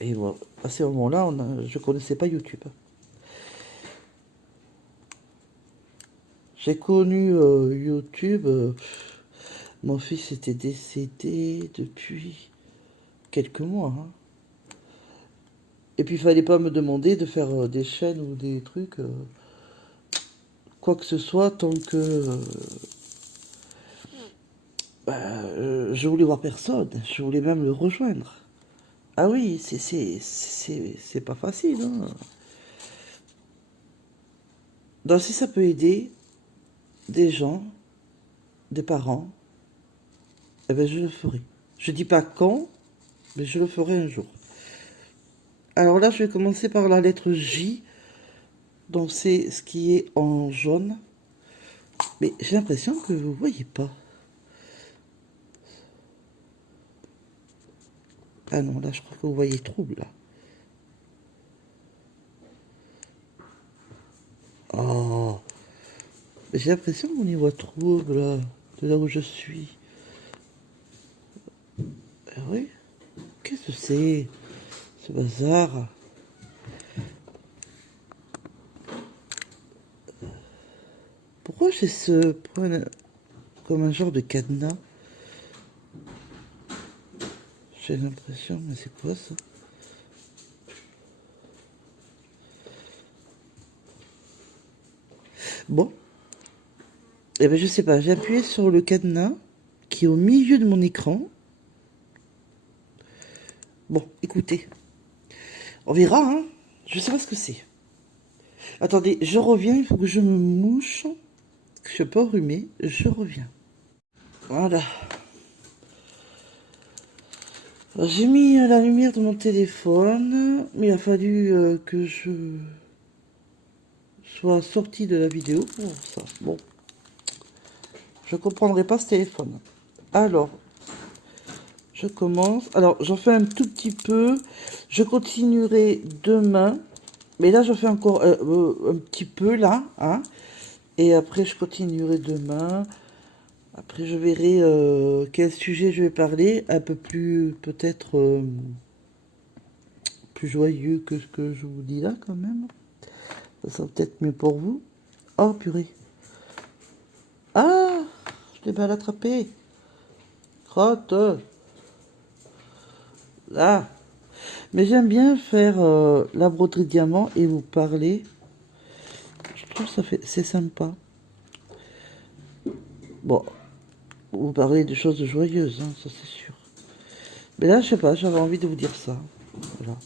Et voilà. À ce moment-là, je connaissais pas YouTube. J'ai connu YouTube. Mon fils était décédé depuis quelques mois. Hein. Et puis, il fallait pas me demander de faire des chaînes ou des trucs. Quoi que ce soit, tant que je voulais voir personne. Je voulais même le rejoindre. Ah oui, c'est pas facile. Hein. Donc, si ça peut aider des gens, des parents, eh ben, je le ferai. Je dis pas quand, mais je le ferai un jour. Alors là, je vais commencer par la lettre J. Donc, c'est ce qui est en jaune. Mais j'ai l'impression que vous voyez pas. Ah non, là, je crois que vous voyez trouble, là. Oh, j'ai l'impression qu'on y voit trouble, là, de là où je suis. Ah oui? Qu'est-ce que c'est, ce bazar? Pourquoi j'ai ce point comme un genre de cadenas? J'ai l'impression, mais c'est quoi ça? Bon, eh ben je sais pas, j'ai appuyé sur le cadenas qui est au milieu de mon écran. Bon, écoutez, on verra, hein. Je sais pas ce que c'est. Attendez, je reviens, il faut que je me mouche. Je suis pas enrhumée, je reviens. Voilà. J'ai mis la lumière de mon téléphone, mais il a fallu que je sois sortie de la vidéo pour ça. Bon, je comprendrai pas ce téléphone. Alors, je commence. Alors, j'en fais un tout petit peu. Je continuerai demain. Mais là, je fais encore un petit peu, là. Hein, et après, je continuerai demain. Après, je verrai quel sujet je vais parler. Un peu plus, peut-être, plus joyeux que ce que je vous dis là, quand même. Ça sera peut-être mieux pour vous. Oh, purée. Ah, je l'ai mal attrapé. Crotte. Là. Mais j'aime bien faire la broderie diamant et vous parler. Je trouve que c'est sympa. Bon, vous parlez de choses joyeuses, hein, ça c'est sûr. Mais là, je sais pas, j'avais envie de vous dire ça. Voilà.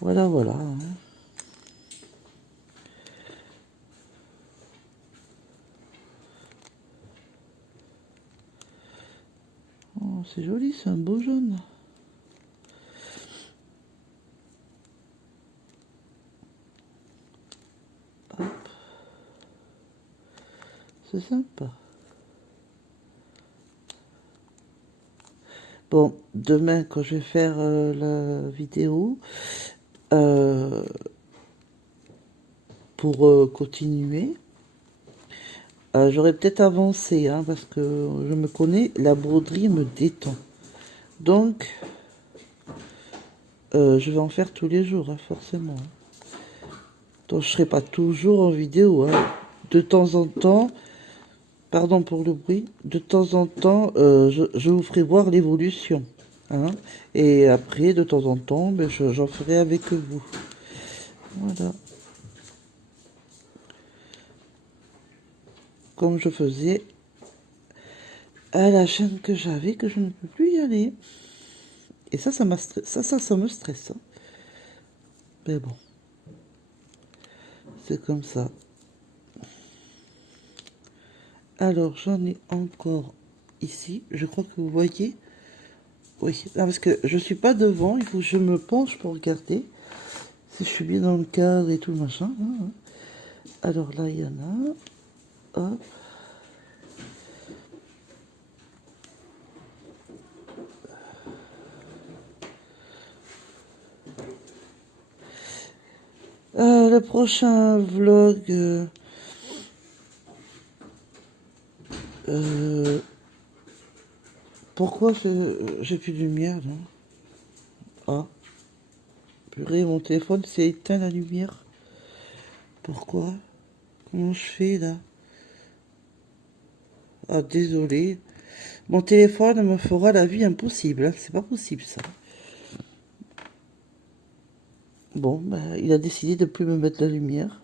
Voilà, voilà. Hein. Oh, c'est joli, c'est un beau jaune. Hop. C'est sympa. Bon, demain, quand je vais faire la vidéo, pour continuer, j'aurais peut-être avancé, hein, parce que je me connais, la broderie me détend. Donc, je vais en faire tous les jours, hein, forcément. Hein. Donc, je ne serai pas toujours en vidéo. Hein. De temps en temps, pardon pour le bruit, de temps en temps, je vous ferai voir l'évolution. Hein. Et après, de temps en temps, ben, j'en ferai avec vous. Voilà. Comme je faisais à la chaîne que j'avais, que je ne peux plus y aller. Et ça me stresse. Hein. Mais bon, c'est comme ça. Alors, j'en ai encore ici. Je crois que vous voyez. Oui, non, parce que je suis pas devant. Il faut que je me penche pour regarder si je suis bien dans le cadre et tout le machin. Hein. Alors là, il y en a. Hop. Le prochain vlog, pourquoi j'ai plus de lumière là? Ah, purée, mon téléphone s'est éteint la lumière. Pourquoi? Comment je fais là? Ah, désolé. Mon téléphone me fera la vie impossible. Hein. C'est pas possible ça. Bon, bah, il a décidé de plus me mettre la lumière.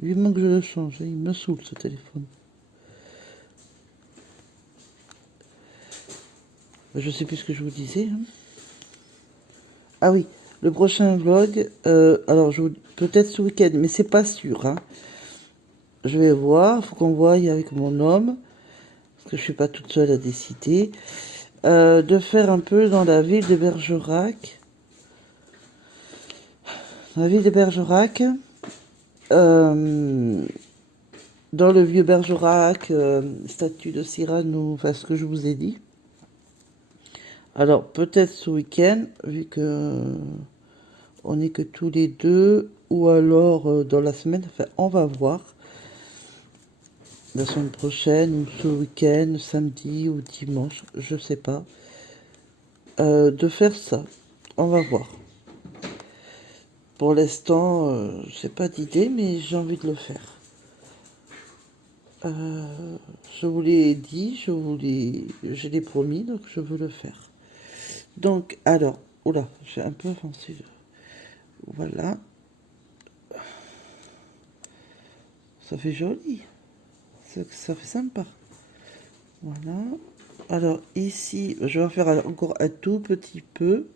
Vivement que je le change. Il me saoule ce téléphone. Je sais plus ce que je vous disais. Hein. Ah oui, le prochain vlog. Alors, peut-être ce week-end, mais c'est pas sûr. Hein. Je vais voir. Faut qu'on voie avec mon homme. Parce que je suis pas toute seule à décider. De faire un peu dans la ville de Bergerac. Dans la ville de Bergerac. Dans le vieux Bergerac, statue de Cyrano, enfin ce que je vous ai dit. Alors peut-être ce week-end, vu que on n'est que tous les deux, ou alors dans la semaine, enfin on va voir. La semaine prochaine, ou ce week-end, samedi ou dimanche, je sais pas. De faire ça, on va voir. Pour l'instant, j'ai pas d'idée, mais j'ai envie de le faire. Je vous l'ai dit, je l'ai promis, donc je veux le faire. Donc, alors, oula, j'ai un peu avancé. Voilà. Ça fait joli. Ça fait sympa. Voilà. Alors, ici, je vais en faire encore un tout petit peu.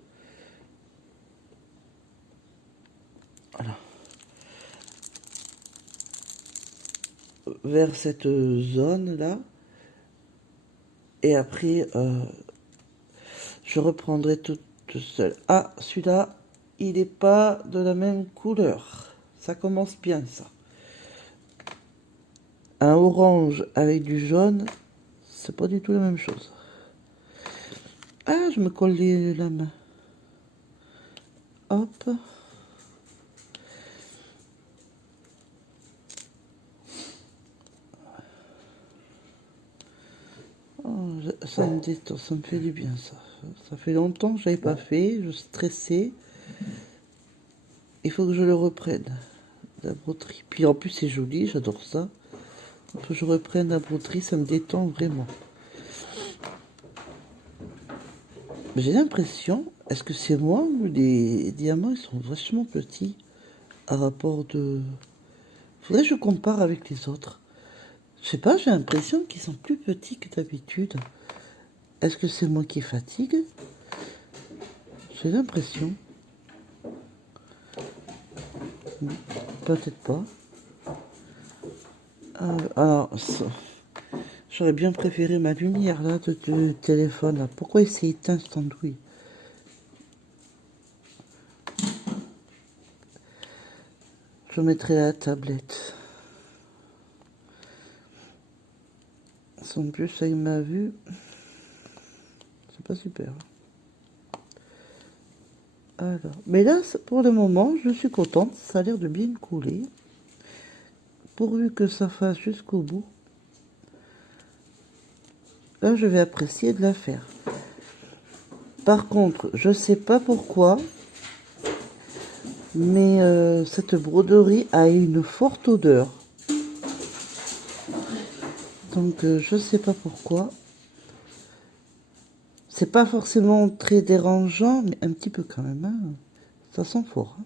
Voilà. Vers cette zone-là. Et après, je reprendrai tout seul. Ah, celui-là, il n'est pas de la même couleur. Ça commence bien, ça. Un orange avec du jaune, c'est pas du tout la même chose. Ah, je me colle la main. Hop. Oh, ça me détend, ça me fait du bien, ça. Ça fait longtemps que je n'avais pas fait, je stressais. Il faut que je le reprenne, la broderie. Puis en plus, c'est joli, j'adore ça. Il faut que je reprenne la broderie, ça me détend vraiment. J'ai l'impression, est-ce que c'est moi ou les diamants, ils sont vachement petits à rapport de... Faudrait que je compare avec les autres. Je sais pas, j'ai l'impression qu'ils sont plus petits que d'habitude. Est-ce que c'est moi qui fatigue? J'ai l'impression. Peut-être pas. Alors, j'aurais bien préféré ma lumière là de téléphone. Là. Pourquoi il s'est éteint cette andouille? Je mettrai la tablette. Sans plus, avec ma vue, c'est pas super. Alors, mais là, pour le moment, je suis contente. Ça a l'air de bien couler. Pourvu que ça fasse jusqu'au bout. Là, je vais apprécier de la faire. Par contre, je sais pas pourquoi, mais cette broderie a une forte odeur. Donc, je sais pas pourquoi. C'est pas forcément très dérangeant, mais un petit peu quand même. Hein. Ça sent fort. Hein.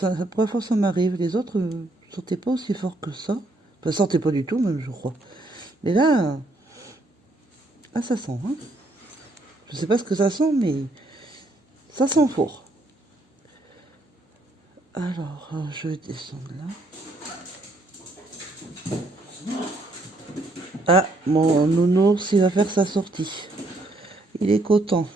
Ça, la première fois ça m'arrive. Les autres sortaient pas aussi fort que ça. Enfin, sortaient pas du tout, même, je crois. Mais là, ça sent, hein. Je sais pas ce que ça sent, mais ça sent fort. Alors, je vais descendre là. Ah, mon nounours, il va faire sa sortie. Il est content.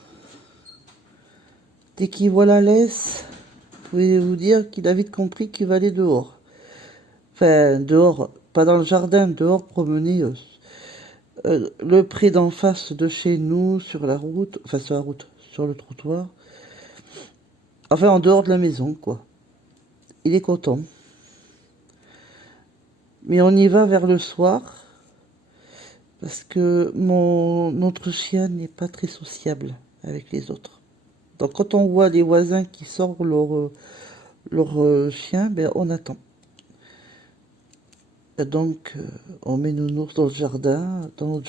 Dès qu'il voit la laisse, vous pouvez vous dire qu'il a vite compris qu'il va aller dehors. Enfin, dehors, pas dans le jardin, dehors promener le pré d'en face de chez nous, sur la route, enfin sur la route, sur le trottoir. Enfin, en dehors de la maison, quoi. Il est content. Mais on y va vers le soir, parce que notre chien n'est pas très sociable avec les autres. Donc quand on voit les voisins qui sortent leur chien, ben on attend. Et donc on met nounours dans notre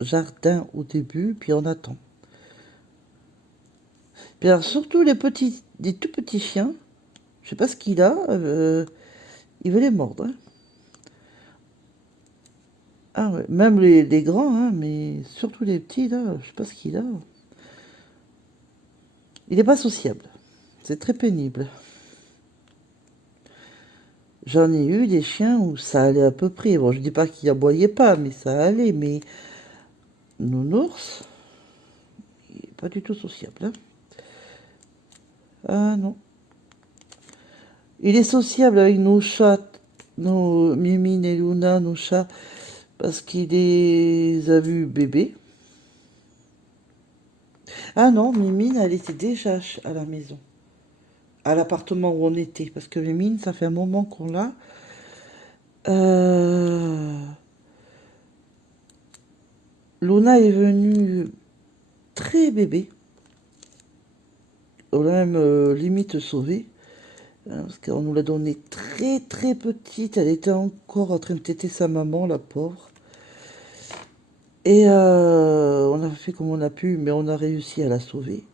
jardin au début, puis on attend. Puis alors, surtout des tout petits chiens, je sais pas ce qu'il a, il veut les mordre. Hein. Ah ouais, même les grands, hein, mais surtout les petits là, je sais pas ce qu'il a. Il n'est pas sociable. C'est très pénible. J'en ai eu des chiens où ça allait à peu près. Bon, je dis pas qu'il aboyait pas, mais ça allait. Mais nounours, il n'est pas du tout sociable. Hein. Ah non. Il est sociable avec nos chats, nos Mimine et Luna, nos chats, parce qu'il les a vus bébés. Ah non, Mimine, elle était déjà à la maison. À l'appartement où on était. Parce que Mimine, ça fait un moment qu'on l'a. Luna est venue très bébé. On l'a même limite sauvée. Parce qu'on nous l'a donnée très très petite. Elle était encore en train de téter sa maman, la pauvre. Et on a fait comme on a pu, mais on a réussi à la sauver.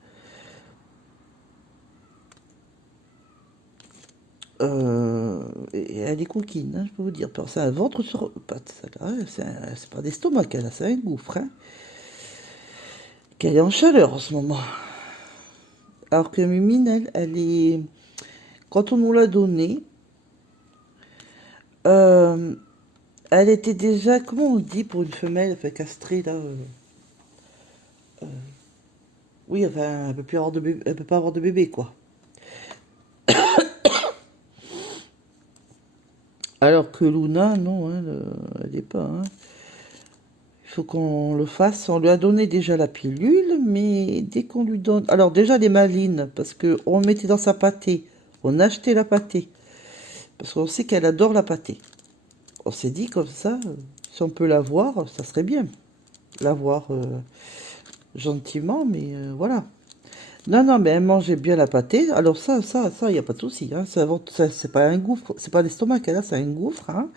Et elle est coquine, hein, je peux vous dire. C'est un ventre sur pattes, c'est pas d'estomac qu'elle a, c'est un gouffre. Hein, qu'elle est en chaleur en ce moment. Alors que Mimine, elle est... Quand on nous l'a donnée, elle était déjà, comment on dit pour une femelle, enfin castrée, là oui, enfin, elle peut plus avoir de bébé, elle peut pas avoir de bébé, quoi. Alors que Luna, non, hein, elle est pas. Hein. Il faut qu'on le fasse. On lui a donné déjà la pilule, mais dès qu'on lui donne... Alors déjà, les malines, parce qu'on le mettait dans sa pâtée. On achetait la pâtée. Parce qu'on sait qu'elle adore la pâtée. On s'est dit comme ça, si on peut la voir, ça serait bien. La voir gentiment, mais voilà. Non, non, mais elle mangeait bien la pâtée. Alors ça, il n'y a pas de souci. Hein. C'est pas un gouffre, c'est pas l'estomac qu'elle a, c'est un gouffre. Hein.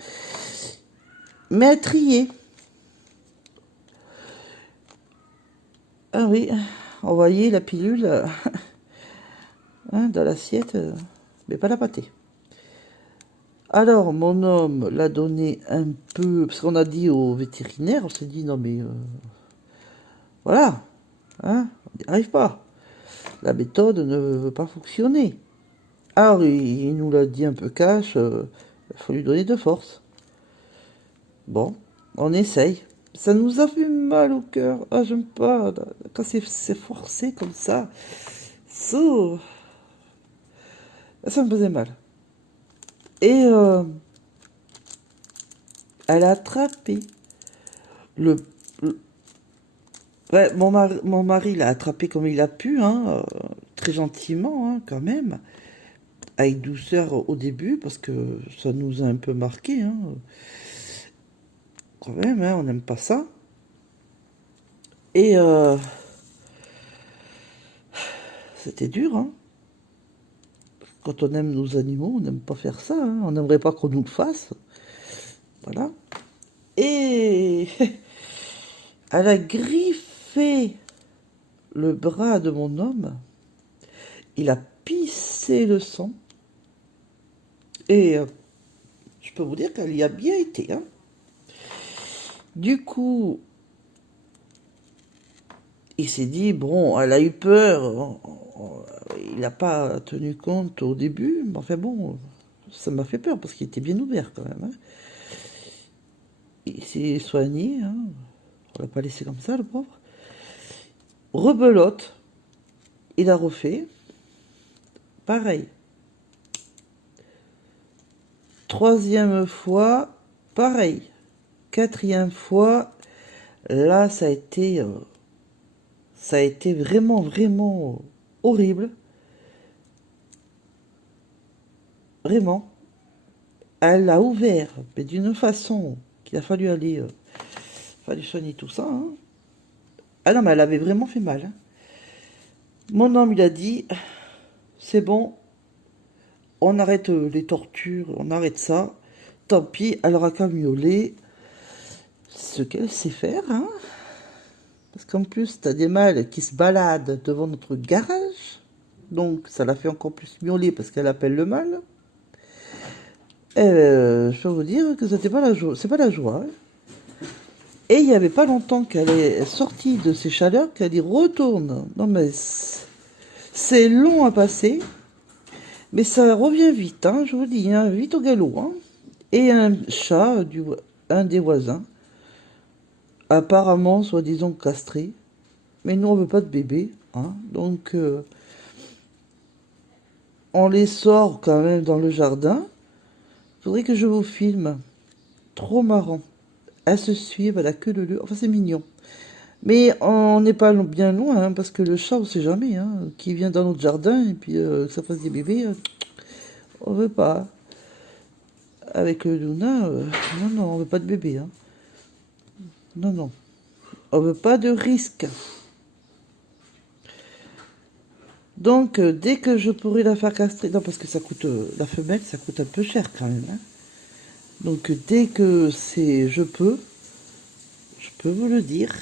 Mais elle triait. Ah oui, on voyait la pilule hein, dans l'assiette, mais pas la pâtée. Alors, mon homme l'a donné un peu, parce qu'on a dit au vétérinaire, on s'est dit, non mais, voilà, hein, on n'y arrive pas. La méthode ne veut pas fonctionner. Alors, il nous l'a dit un peu cash, il faut lui donner de force. Bon, on essaye. Ça nous a fait mal au cœur. Ah, j'aime pas, quand c'est forcé comme ça. Ça me faisait mal. Et elle a attrapé le... Ouais, mon mari l'a attrapé comme il a pu, hein, très gentiment, hein, quand même. Avec douceur au début, parce que ça nous a un peu marqué. Hein. Quand même, hein, on n'aime pas ça. Et c'était dur, hein. Quand on aime nos animaux, on n'aime pas faire ça. Hein. On n'aimerait pas qu'on nous le fasse. Voilà. Et elle a griffé le bras de mon homme. Il a pissé le sang. Et je peux vous dire qu'elle y a bien été. Hein. Du coup, il s'est dit, bon, elle a eu peur. Il n'a pas tenu compte au début. Mais enfin bon, ça m'a fait peur parce qu'il était bien ouvert quand même. Hein. Il s'est soigné. Hein. On l'a pas laissé comme ça, le pauvre. Rebelote. Il a refait. Pareil. Troisième fois, pareil. Quatrième fois, là, ça a été vraiment, vraiment horrible. Vraiment. Elle a ouvert, mais d'une façon qu'il a fallu fallu soigner tout ça. Hein. Ah non, mais elle avait vraiment fait mal. Hein. Mon homme, il a dit, c'est bon, on arrête les tortures, on arrête ça. Tant pis, elle aura qu'à miauler ce qu'elle sait faire. Hein. Parce qu'en plus, t'as des mâles qui se baladent devant notre garage. Donc, ça l'a fait encore plus miauler parce qu'elle appelle le mâle. Je peux vous dire que c'était pas la joie. C'est pas la joie. Hein. Et il n'y avait pas longtemps qu'elle est sortie de ces chaleurs qu'elle y retourne. Non mais c'est long à passer. Mais ça revient vite, hein, je vous dis, hein, vite au galop. Hein. Et un chat, un des voisins, apparemment, soi-disant castré. Mais nous, on veut pas de bébé. Hein, donc, on les sort quand même dans le jardin. Faudrait que je vous filme. Trop marrant. Elles se suivent à la queue leu. Enfin, c'est mignon. Mais on n'est pas bien loin, hein, parce que le chat, on sait jamais, hein, qui vient dans notre jardin et puis que ça fasse des bébés, on veut pas. Avec le Luna, non, non, on veut pas de bébé. Hein. Non, non. On veut pas de risque. Donc, dès que je pourrai la faire castrer, non, parce que ça coûte, la femelle, ça coûte un peu cher quand même. Hein. Donc, dès que je peux vous le dire,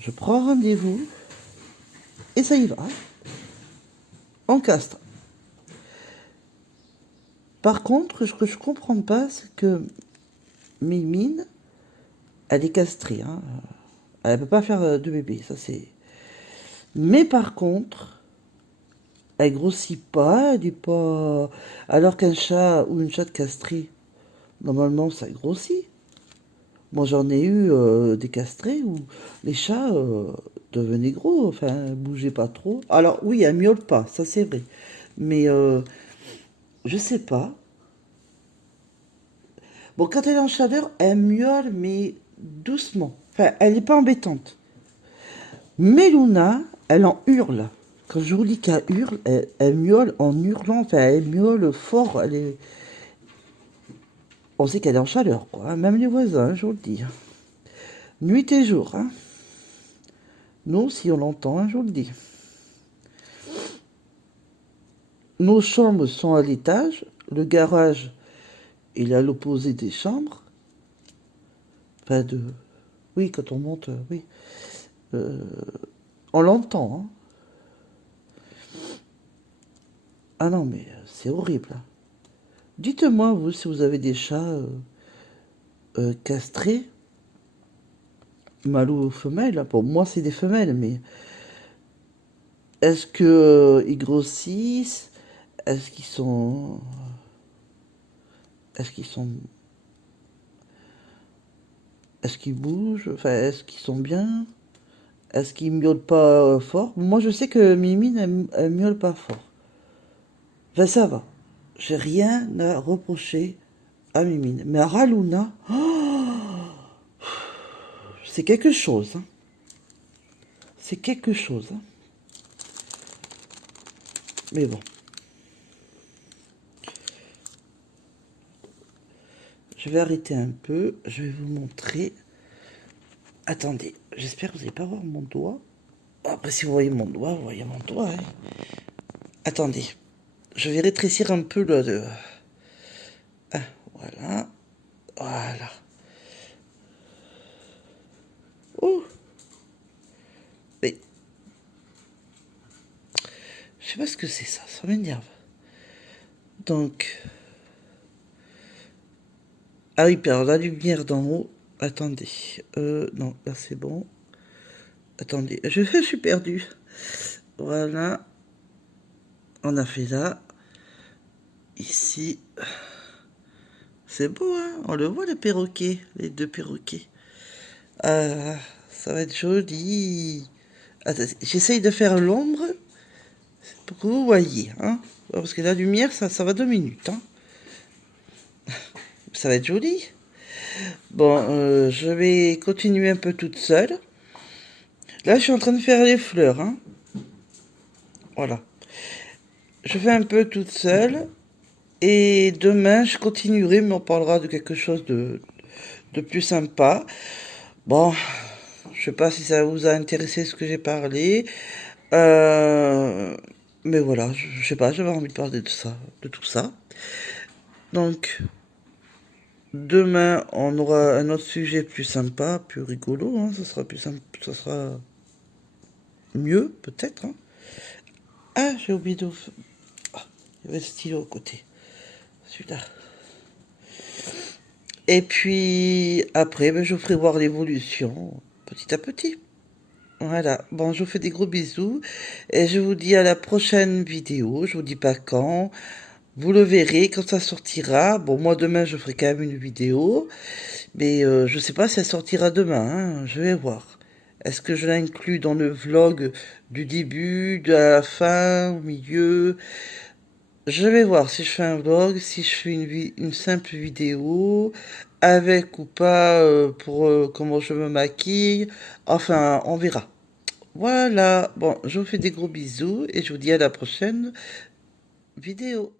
je prends rendez-vous et ça y va. On castre. Par contre, ce que je comprends pas, c'est que Mimine, elle est castrée. Hein. Elle ne peut pas faire de bébé, ça c'est. Mais par contre, elle grossit pas, elle est pas. Alors qu'un chat ou une chatte castrée, normalement ça grossit. Moi j'en ai eu des castrés où les chats devenaient gros, enfin bougeaient pas trop. Alors oui, elle miaule pas, ça c'est vrai. Mais je sais pas. Bon, quand elle est en chaleur, elle miaule, mais doucement. Enfin, elle n'est pas embêtante. Mais Luna, elle en hurle. Quand je vous dis qu'elle hurle, elle miaule en hurlant. Enfin, elle miaule fort. On sait qu'elle est en chaleur, quoi. Hein. Même les voisins, je vous le dis. Nuit et jour. Hein. Nous, si on l'entend, hein, je vous le dis. Nos chambres sont à l'étage. Le garage, il est à l'opposé des chambres. Enfin, oui, quand on monte, oui. On l'entend. Hein. Ah non, mais c'est horrible. Hein. Dites-moi, vous, si vous avez des chats castrés, mâles ou femelles. Pour moi, c'est des femelles, mais est-ce que ils grossissent? Est-ce qu'ils sont... Est-ce qu'ils sont... Est-ce qu'ils bougent? Enfin, est-ce qu'ils sont bien? Est-ce qu'ils miaulent pas fort? Moi, je sais que Mimine, elle miaule pas fort. Enfin, ça va. J'ai rien à reprocher à Mimine. Mais à Raluna, c'est quelque chose. Hein. C'est quelque chose. Hein. Mais bon. Je vais arrêter un peu. Je vais vous montrer. Attendez. J'espère que vous n'allez pas voir mon doigt. Après, si vous voyez mon doigt, vous voyez mon doigt. Hein. Attendez. Je vais rétrécir un peu le... Ah, voilà. Voilà. Oh. Mais... Je sais pas ce que c'est ça. Ça m'énerve. Donc, ah oui, puis alors la lumière d'en haut, attendez, non, là c'est bon. Attendez, je suis perdu. Voilà, on a fait là, ici. C'est beau, hein? On le voit, le perroquet, les deux perroquets. Ah, ça va être joli. Attends, j'essaye de faire l'ombre pour que vous voyez, hein? Parce que la lumière, ça va 2 minutes, hein? Ça va être joli. Bon, je vais continuer un peu toute seule. Là, je suis en train de faire les fleurs, hein? Voilà. Je fais un peu toute seule. Et demain, je continuerai, mais on parlera de quelque chose de plus sympa. Bon, je sais pas si ça vous a intéressé ce que j'ai parlé. Mais voilà, je sais pas, j'avais envie de parler de ça, de tout ça. Donc, demain, on aura un autre sujet plus sympa, plus rigolo, hein, ça sera plus simple, ça sera mieux, peut-être, hein. Ah, j'ai oublié de... Ah, il y avait le stylo à côté. Celui-là. Et puis, après, ben, je vous ferai voir l'évolution, petit à petit. Voilà, bon, je vous fais des gros bisous et je vous dis à la prochaine vidéo. Je vous dis pas quand, vous le verrez quand ça sortira. Bon, moi demain je ferai quand même une vidéo, mais je sais pas si elle sortira demain, hein, je vais voir. Est-ce que je l'inclus dans le vlog du début, de la fin, au milieu? Je vais voir si je fais un vlog, si je fais une simple vidéo, avec ou pas, pour comment je me maquille. Enfin, on verra. Voilà, bon, je vous fais des gros bisous et je vous dis à la prochaine vidéo.